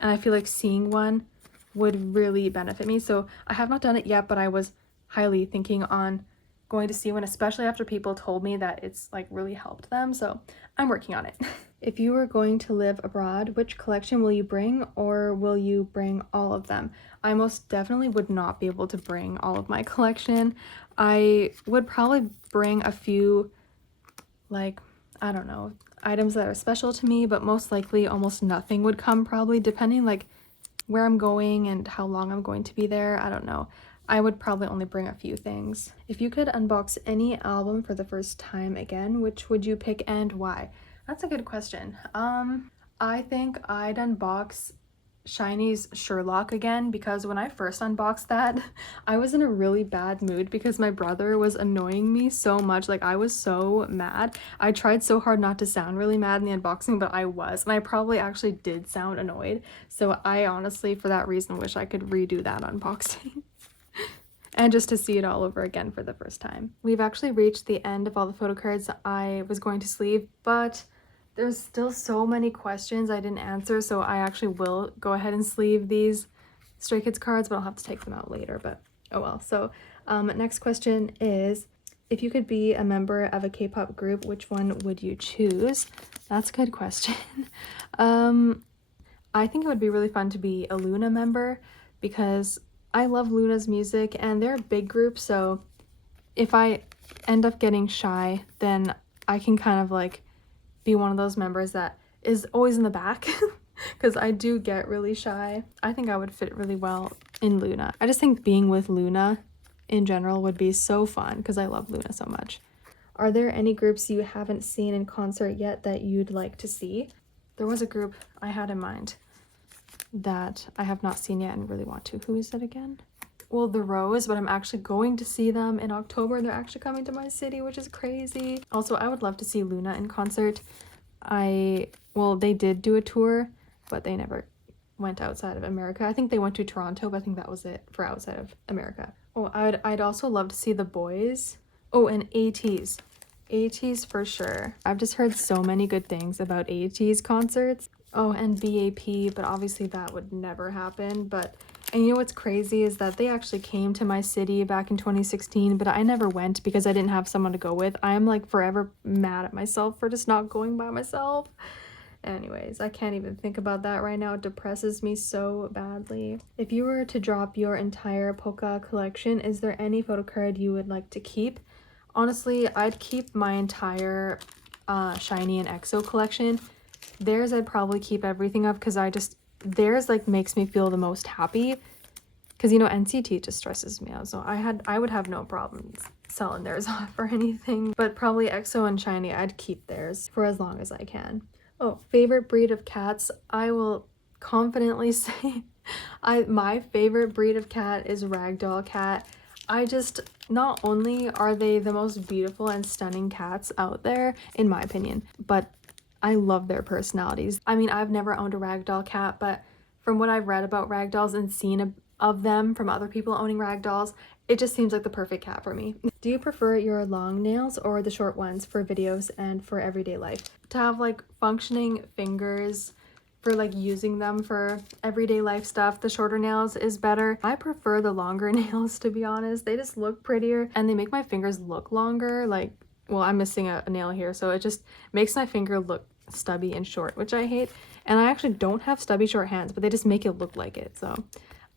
and I feel like seeing one would really benefit me. So I have not done it yet, but I was highly thinking on going to see one, especially after people told me that it's like really helped them. So I'm working on it. If you were going to live abroad, which collection will you bring, or will you bring all of them? I most definitely would not be able to bring all of my collection. I would probably bring a few, like, I don't know, items that are special to me, but most likely almost nothing would come, probably, depending like where I'm going and how long I'm going to be there. I don't know. I would probably only bring a few things. If you could unbox any album for the first time again, which would you pick and why? That's a good question. I think I'd unbox Shiny's Sherlock again, because when I first unboxed that, I was in a really bad mood because my brother was annoying me so much. Like, I was so mad. I tried so hard not to sound really mad in the unboxing, but I was, and I probably actually did sound annoyed. So I honestly, for that reason, wish I could redo that unboxing. And just to see it all over again for the first time. We've actually reached the end of all the photo cards I was going to sleeve, but there's still so many questions I didn't answer, so I actually will go ahead and sleeve these Stray Kids cards, but I'll have to take them out later, but oh well. So next question is, If you could be a member of a K-pop group, which one would you choose? That's a good question. I think it would be really fun to be a Luna member because I love Luna's music and they're a big group, so if I end up getting shy, then I can kind of like be one of those members that is always in the back because I do get really shy. I think I would fit really well in Luna. I just think being with Luna in general would be so fun because I love Luna so much. Are there any groups you haven't seen in concert yet that you'd like to see? There was a group I had in mind that I have not seen yet and really want to. Who is it again? Well, The Rose, but I'm actually going to see them in October. They're actually coming to my city, which is crazy. Also, I would love to see Luna in concert. Well, they did do a tour, but they never went outside of America. I think they went to Toronto, but I think that was it for outside of America. Oh, I'd also love to see The Boys. Oh, and ATEEZ. ATEEZ for sure. I've just heard so many good things about ATEEZ concerts. Oh, and BAP, but obviously that would never happen. And you know what's crazy is that they actually came to my city back in 2016, but I never went because I didn't have someone to go with. I am like forever mad at myself for just not going by myself. Anyways, I can't even think about that right now. It depresses me so badly. If you were to drop your entire Polka collection, is there any photo card you would like to keep? Honestly, I'd keep my entire Shiny and EXO collection. Theirs I'd probably keep everything of because theirs like makes me feel the most happy because you know NCT just stresses me out, so I would have no problems selling theirs off or anything, but probably EXO and Shiny I'd keep theirs for as long as I can. Oh, favorite breed of cats. I will confidently say my favorite breed of cat is ragdoll cat. Not only are they the most beautiful and stunning cats out there in my opinion, but I love their personalities. I mean, I've never owned a ragdoll cat, but from what I've read about ragdolls and seen of them from other people owning ragdolls, it just seems like the perfect cat for me. Do you prefer your long nails or the short ones for videos and for everyday life? To have like functioning fingers for like using them for everyday life stuff, the shorter nails is better. I prefer the longer nails, to be honest. They just look prettier and they make my fingers look longer. Like, well, I'm missing a nail here, so it just makes my finger look stubby and short, which I hate. And I actually don't have stubby short hands, but they just make it look like it, so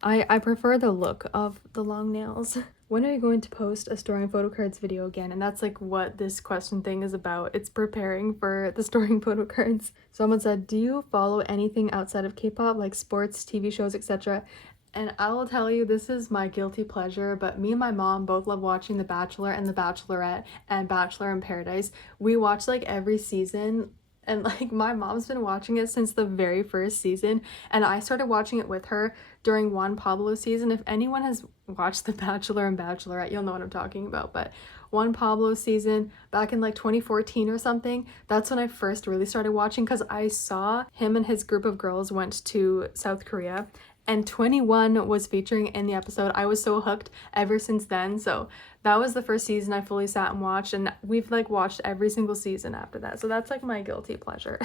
I prefer the look of the long nails. When are you going to post a storing photo cards video again? And that's like what this question thing is about. It's preparing for the storing photo cards. Someone said, do you follow anything outside of K-pop, like sports, TV shows, etc.? And I will tell you, this is my guilty pleasure, but me and my mom both love watching The Bachelor and The Bachelorette and Bachelor in Paradise. We watch like every season, and like my mom's been watching it since the very first season, and I started watching it with her during Juan Pablo season. If anyone has watched The Bachelor and Bachelorette, you'll know what I'm talking about. But Juan Pablo season back in like 2014 or something, that's when I first really started watching because I saw him and his group of girls went to South Korea and 21 was featuring in the episode. I was so hooked ever since then. So that was the first season I fully sat and watched, and we've like watched every single season after that. So that's like my guilty pleasure.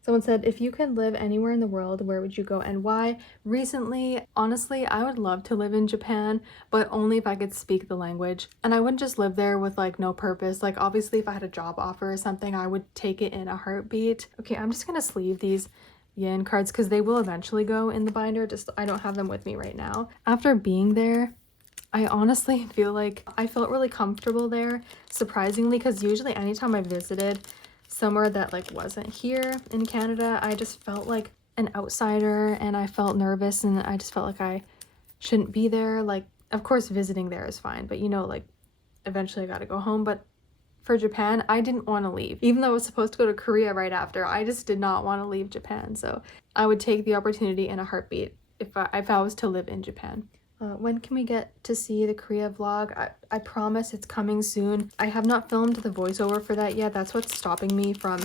Someone said, if you could live anywhere in the world, where would you go and why? Recently, honestly, I would love to live in Japan, but only if I could speak the language. And I wouldn't just live there with like no purpose. Like obviously if I had a job offer or something, I would take it in a heartbeat. Okay, I'm just gonna sleeve these yen cards because they will eventually go in the binder. Just I don't have them with me right now. After being there, I honestly feel like I felt really comfortable there, surprisingly, because usually anytime I visited somewhere that like wasn't here in Canada, I just felt like an outsider and I felt nervous and I just felt like I shouldn't be there. Like, of course visiting there is fine, but you know, like eventually I gotta go home. But for Japan, I didn't want to leave. Even though I was supposed to go to Korea right after, I just did not want to leave Japan. So I would take the opportunity in a heartbeat if I was to live in Japan. When can we get to see the Korea vlog? I promise it's coming soon. I have not filmed the voiceover for that yet. That's what's stopping me from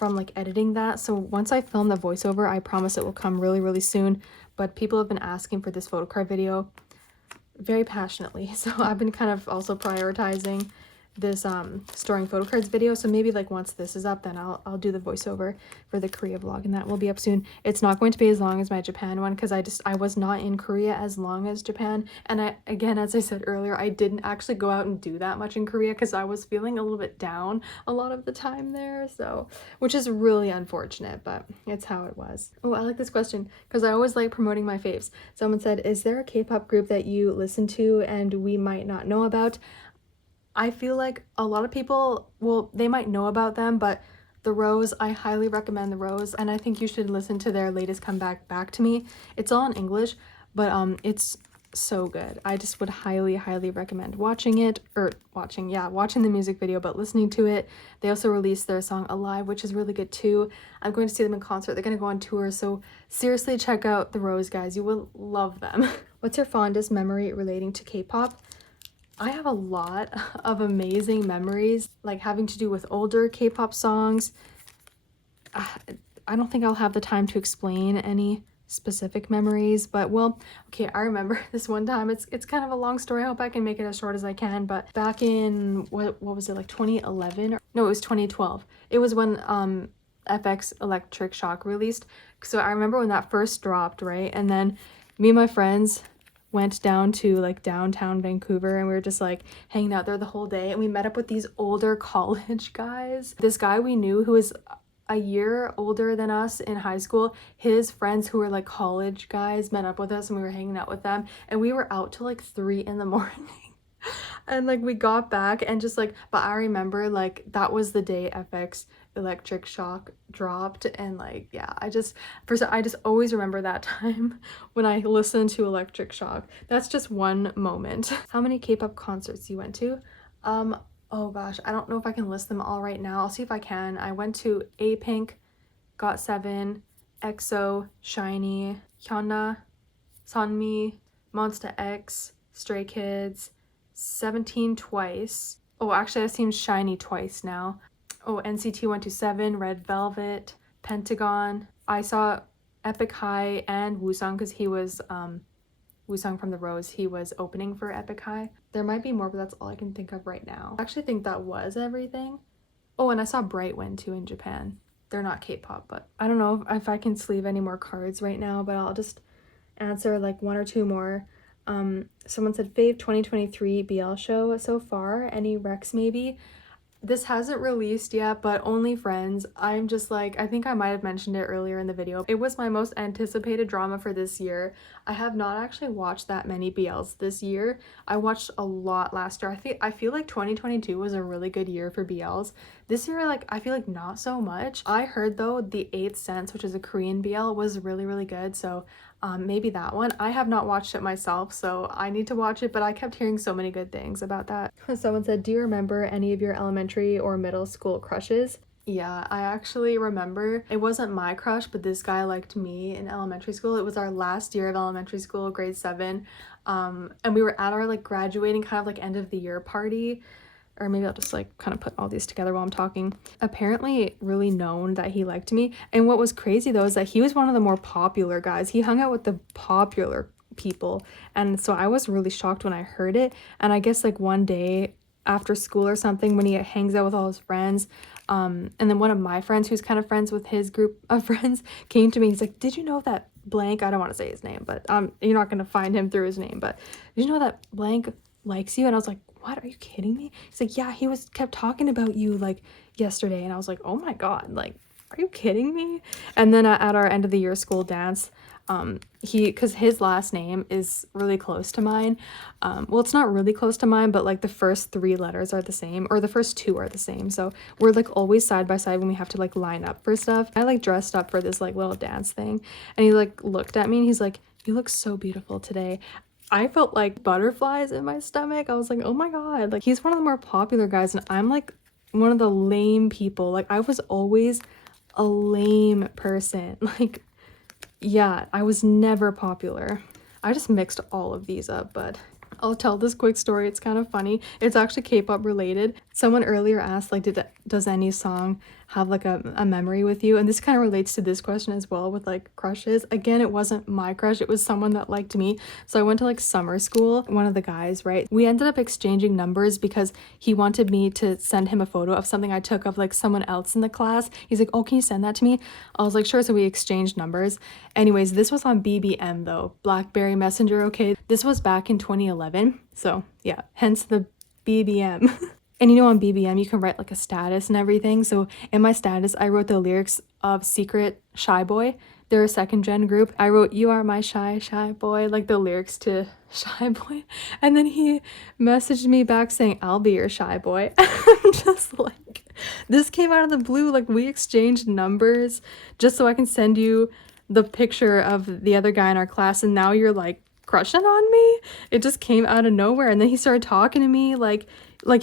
like editing that. So once I film the voiceover, I promise it will come really, really soon. But people have been asking for this photo card video very passionately. So I've been kind of also prioritizing this storing photo cards video, so maybe like once this is up, then I'll do the voiceover for the Korea vlog, and that will be up soon. It's not going to be as long as my Japan one because I was not in Korea as long as Japan, and I, again, as I said earlier, I didn't actually go out and do that much in Korea because I was feeling a little bit down a lot of the time there, so, which is really unfortunate, but it's how it was. Oh, I like this question because I always like promoting my faves. Someone said, is there a K-pop group that you listen to and we might not know about? I feel like a lot of people, well, they might know about them, but The Rose, I highly recommend The Rose, and I think you should listen to their latest comeback, Back to Me. It's all in English, but it's so good. I just would highly recommend watching it, or watching the music video, but listening to it. They also released their song Alive, which is really good too. I'm going to see them in concert. They're going to go on tour, so seriously check out The Rose, guys. You will love them. What's your fondest memory relating to K-pop? I have a lot of amazing memories, like having to do with older K-pop songs. I don't think I'll have the time to explain any specific memories, but well, okay, I remember this one time. It's kind of a long story. I hope I can make it as short as I can, but back in what was it, like 2011? No, it was 2012. It was when FX Electric Shock released. So I remember when that first dropped, right? And then me and my friends went down to like downtown Vancouver, and we were just like hanging out there the whole day, and we met up with these older college guys. This guy we knew who was a year older than us in high school, his friends who were like college guys met up with us, and we were hanging out with them, and we were out till like 3 in the morning. And like we got back and just like, but I remember like that was the day FX Electric Shock dropped, and like yeah, I just always remember that time when I listened to Electric Shock. That's just one moment. How many K-pop concerts you went to? Oh gosh, I don't know if I can list them all right now. I'll see if I can. I went to A-Pink, GOT7, EXO, SHINee, Hyuna, Sunmi, Monsta X, Stray Kids, 17 twice. Oh, actually I've seen SHINee twice now. Oh, NCT127, Red Velvet, Pentagon. I saw Epic High and Woo-sung because he was Woo-sung from The Rose. He was opening for Epic High. There might be more, but that's all I can think of right now. I actually think that was everything. Oh, and I saw Brightwind too in Japan. They're not K-pop, but I don't know if I can sleeve any more cards right now, but I'll just answer like one or two more. Someone said fave 2023 BL show so far. Any recs maybe? This hasn't released yet, but Only Friends, I'm just like, I think I might have mentioned it earlier in the video. It was my most anticipated drama for this year. I have not actually watched that many BLs this year. I watched a lot last year. I feel like 2022 was a really good year for BLs. This year, like, I feel like not so much. I heard though The Eighth Sense, which is a Korean BL, was really good, so maybe that one. I have not watched it myself, so I need to watch it, but I kept hearing so many good things about that. Someone said, do you remember any of your elementary or middle school crushes? Yeah, I actually remember. It wasn't my crush, but this guy liked me in elementary school. It was our last year of elementary school, grade 7, and we were at our like graduating kind of like end of the year party. Or maybe I'll just like kind of put all these together while I'm talking. Apparently really known that he liked me. And what was crazy though is that he was one of the more popular guys. He hung out with the popular people. And so I was really shocked when I heard it. And I guess like one day after school or something, when he hangs out with all his friends, and then one of my friends who's kind of friends with his group of friends came to me. He's like, did you know that blank, I don't want to say his name, but you're not going to find him through his name, but did you know that blank likes you? And I was like, what, are you kidding me? He's like, yeah, he kept talking about you like yesterday. And I was like, oh my god, like, are you kidding me? And then at our end of the year school dance, because his last name is really close to mine. Well, it's not really close to mine, but like the first 3 letters are the same, or the first 2 are the same, so we're like always side by side when we have to like line up for stuff. I like dressed up for this like little dance thing, and he like looked at me and he's like, you look so beautiful today. I felt like butterflies in my stomach. I was like, oh my god, like he's one of the more popular guys and I'm like one of the lame people. Like I was always a lame person. Like, yeah, I was never popular. I just mixed all of these up, but I'll tell this quick story. It's kind of funny. It's actually K-pop related. Someone earlier asked like, does any song have like a memory with you. And this kind of relates to this question as well with like crushes. Again, it wasn't my crush, it was someone that liked me. So I went to like summer school. One of the guys, right, we ended up exchanging numbers because he wanted me to send him a photo of something I took of like someone else in the class. He's like, oh, can you send that to me? I was like, sure. So we exchanged numbers. Anyways, this was on BBM though, Blackberry Messenger. Okay, this was back in 2011. So yeah, hence the BBM. And you know, on BBM, you can write like a status and everything. So in my status, I wrote the lyrics of Secret Shy Boy. They're a second gen group. I wrote, you are my shy, shy boy, like the lyrics to Shy Boy. And then he messaged me back saying, I'll be your shy boy. I'm just like, this came out of the blue. Like, we exchanged numbers just so I can send you the picture of the other guy in our class. And now you're like crushing on me. It just came out of nowhere. And then he started talking to me like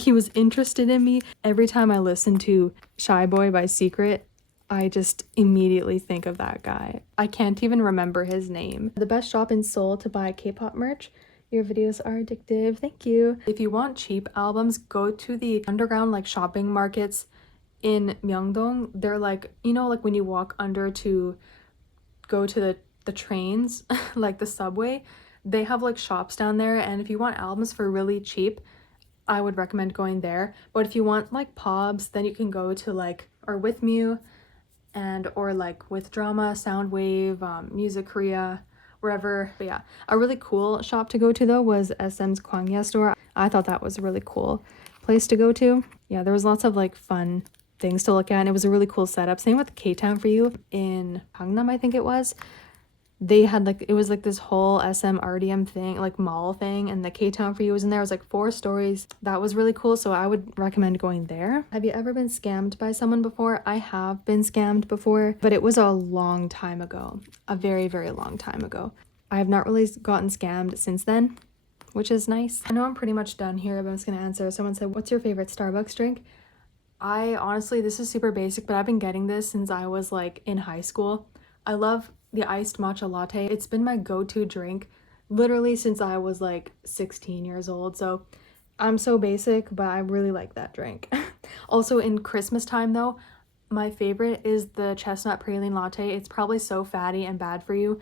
he was interested in me. Every time I listen to Shy Boy by Secret, I just immediately think of that guy. I can't even remember his name. The best shop in Seoul to buy K-pop merch. Your videos are addictive. Thank you. If you want cheap albums, go to the underground like shopping markets in Myeongdong. They're like, you know, like when you walk under to go to the trains, like the subway, they have like shops down there. And if you want albums for really cheap, I would recommend going there. But if you want like pobs, then you can go to like, or With Mew, and or like With Drama, Soundwave, Music Korea, wherever. But yeah, a really cool shop to go to though was SM's Kwangya store. I thought that was a really cool place to go to. Yeah, there was lots of like fun things to look at, and it was a really cool setup. Same with K-Town for You in Gangnam, I think it was. They had like, it was like this whole SM RDM thing, like mall thing, and the K-Town for You was in there. It was like 4 stories. That was really cool, so I would recommend going there. Have you ever been scammed by someone before? I have been scammed before, but it was a long time ago. A very, very long time ago. I have not really gotten scammed since then, which is nice. I know I'm pretty much done here, but I'm just gonna answer. Someone said, what's your favorite Starbucks drink? I honestly, this is super basic, but I've been getting this since I was like in high school. I love the iced matcha latte. It's been my go-to drink literally since I was like 16 years old. So I'm so basic, but I really like that drink. Also in Christmas time though, my favorite is the chestnut praline latte. It's probably so fatty and bad for you,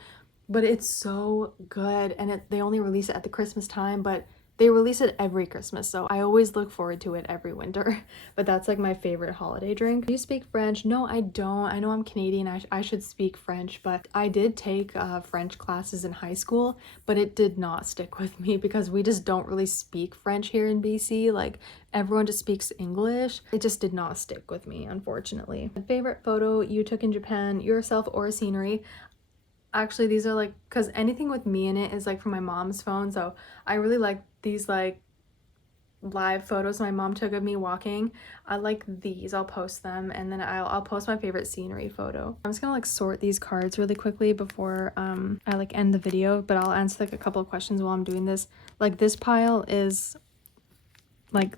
but it's so good. And they only release it at the Christmas time, but they release it every Christmas, so I always look forward to it every winter. But that's like my favorite holiday drink. Do you speak French? No, I don't. I know I'm Canadian. I should speak French, but I did take French classes in high school, but it did not stick with me because we just don't really speak French here in BC. Like, everyone just speaks English. It just did not stick with me, unfortunately. Favorite photo you took in Japan, yourself or scenery? Actually, these are like, because anything with me in it is like from my mom's phone, so I really like these like live photos my mom took of me walking. I like these. I'll post them, and then I'll post my favorite scenery photo. I'm just gonna like sort these cards really quickly before I like end the video, but I'll answer like a couple of questions while I'm doing this. Like, this pile is like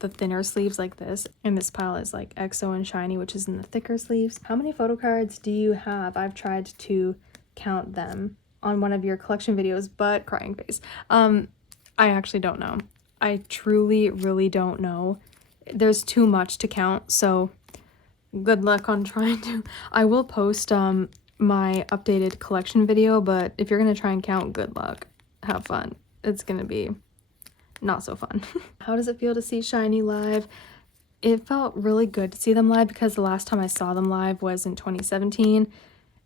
the thinner sleeves like this, and this pile is like EXO and Shiny, which is in the thicker sleeves. How many photo cards do you have? I've tried to count them on one of your collection videos, but crying face. I actually don't know. I truly really don't know. There's too much to count, so good luck on trying to. I will post my updated collection video, but if you're gonna try and count, good luck. Have fun. It's gonna be not so fun. How does it feel to see Shiny live? It felt really good to see them live because the last time I saw them live was in 2017,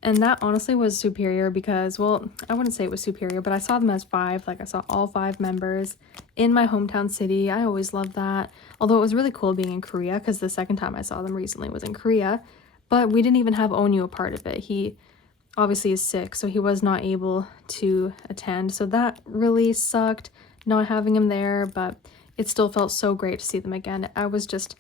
and that honestly was superior because, well, I wouldn't say it was superior, but I saw them as 5. Like, I saw all 5 members in my hometown city. I always loved that. Although it was really cool being in Korea because the second time I saw them recently was in Korea, but we didn't even have Onyu a part of it. He obviously is sick, so he was not able to attend, so that really sucked not having him there, but it still felt so great to see them again. I was just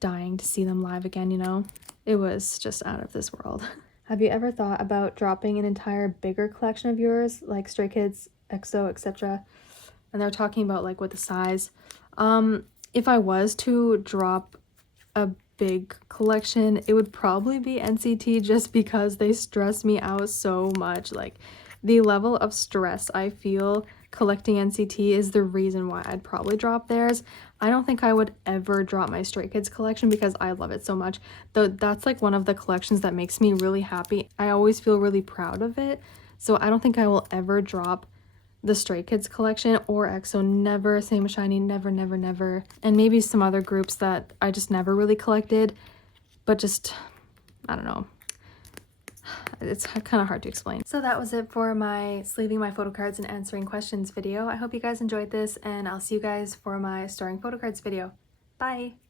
dying to see them live again, you know? It was just out of this world. Have you ever thought about dropping an entire bigger collection of yours, like Stray Kids, EXO, etc.? And they're talking about like what the size. If I was to drop a big collection, it would probably be NCT, just because they stress me out so much. Like, the level of stress I feel collecting NCT is the reason why I'd probably drop theirs. I don't think I would ever drop my Stray Kids collection because I love it so much. Though that's like one of the collections that makes me really happy. I always feel really proud of it. So I don't think I will ever drop the Stray Kids collection or EXO. Never. Same with SHINee. Never, never, never. And maybe some other groups that I just never really collected. But just, I don't know. It's kind of hard to explain. So that was it for my sleeving my photo cards and answering questions video. I hope you guys enjoyed this, and I'll see you guys for my storing photo cards video. Bye!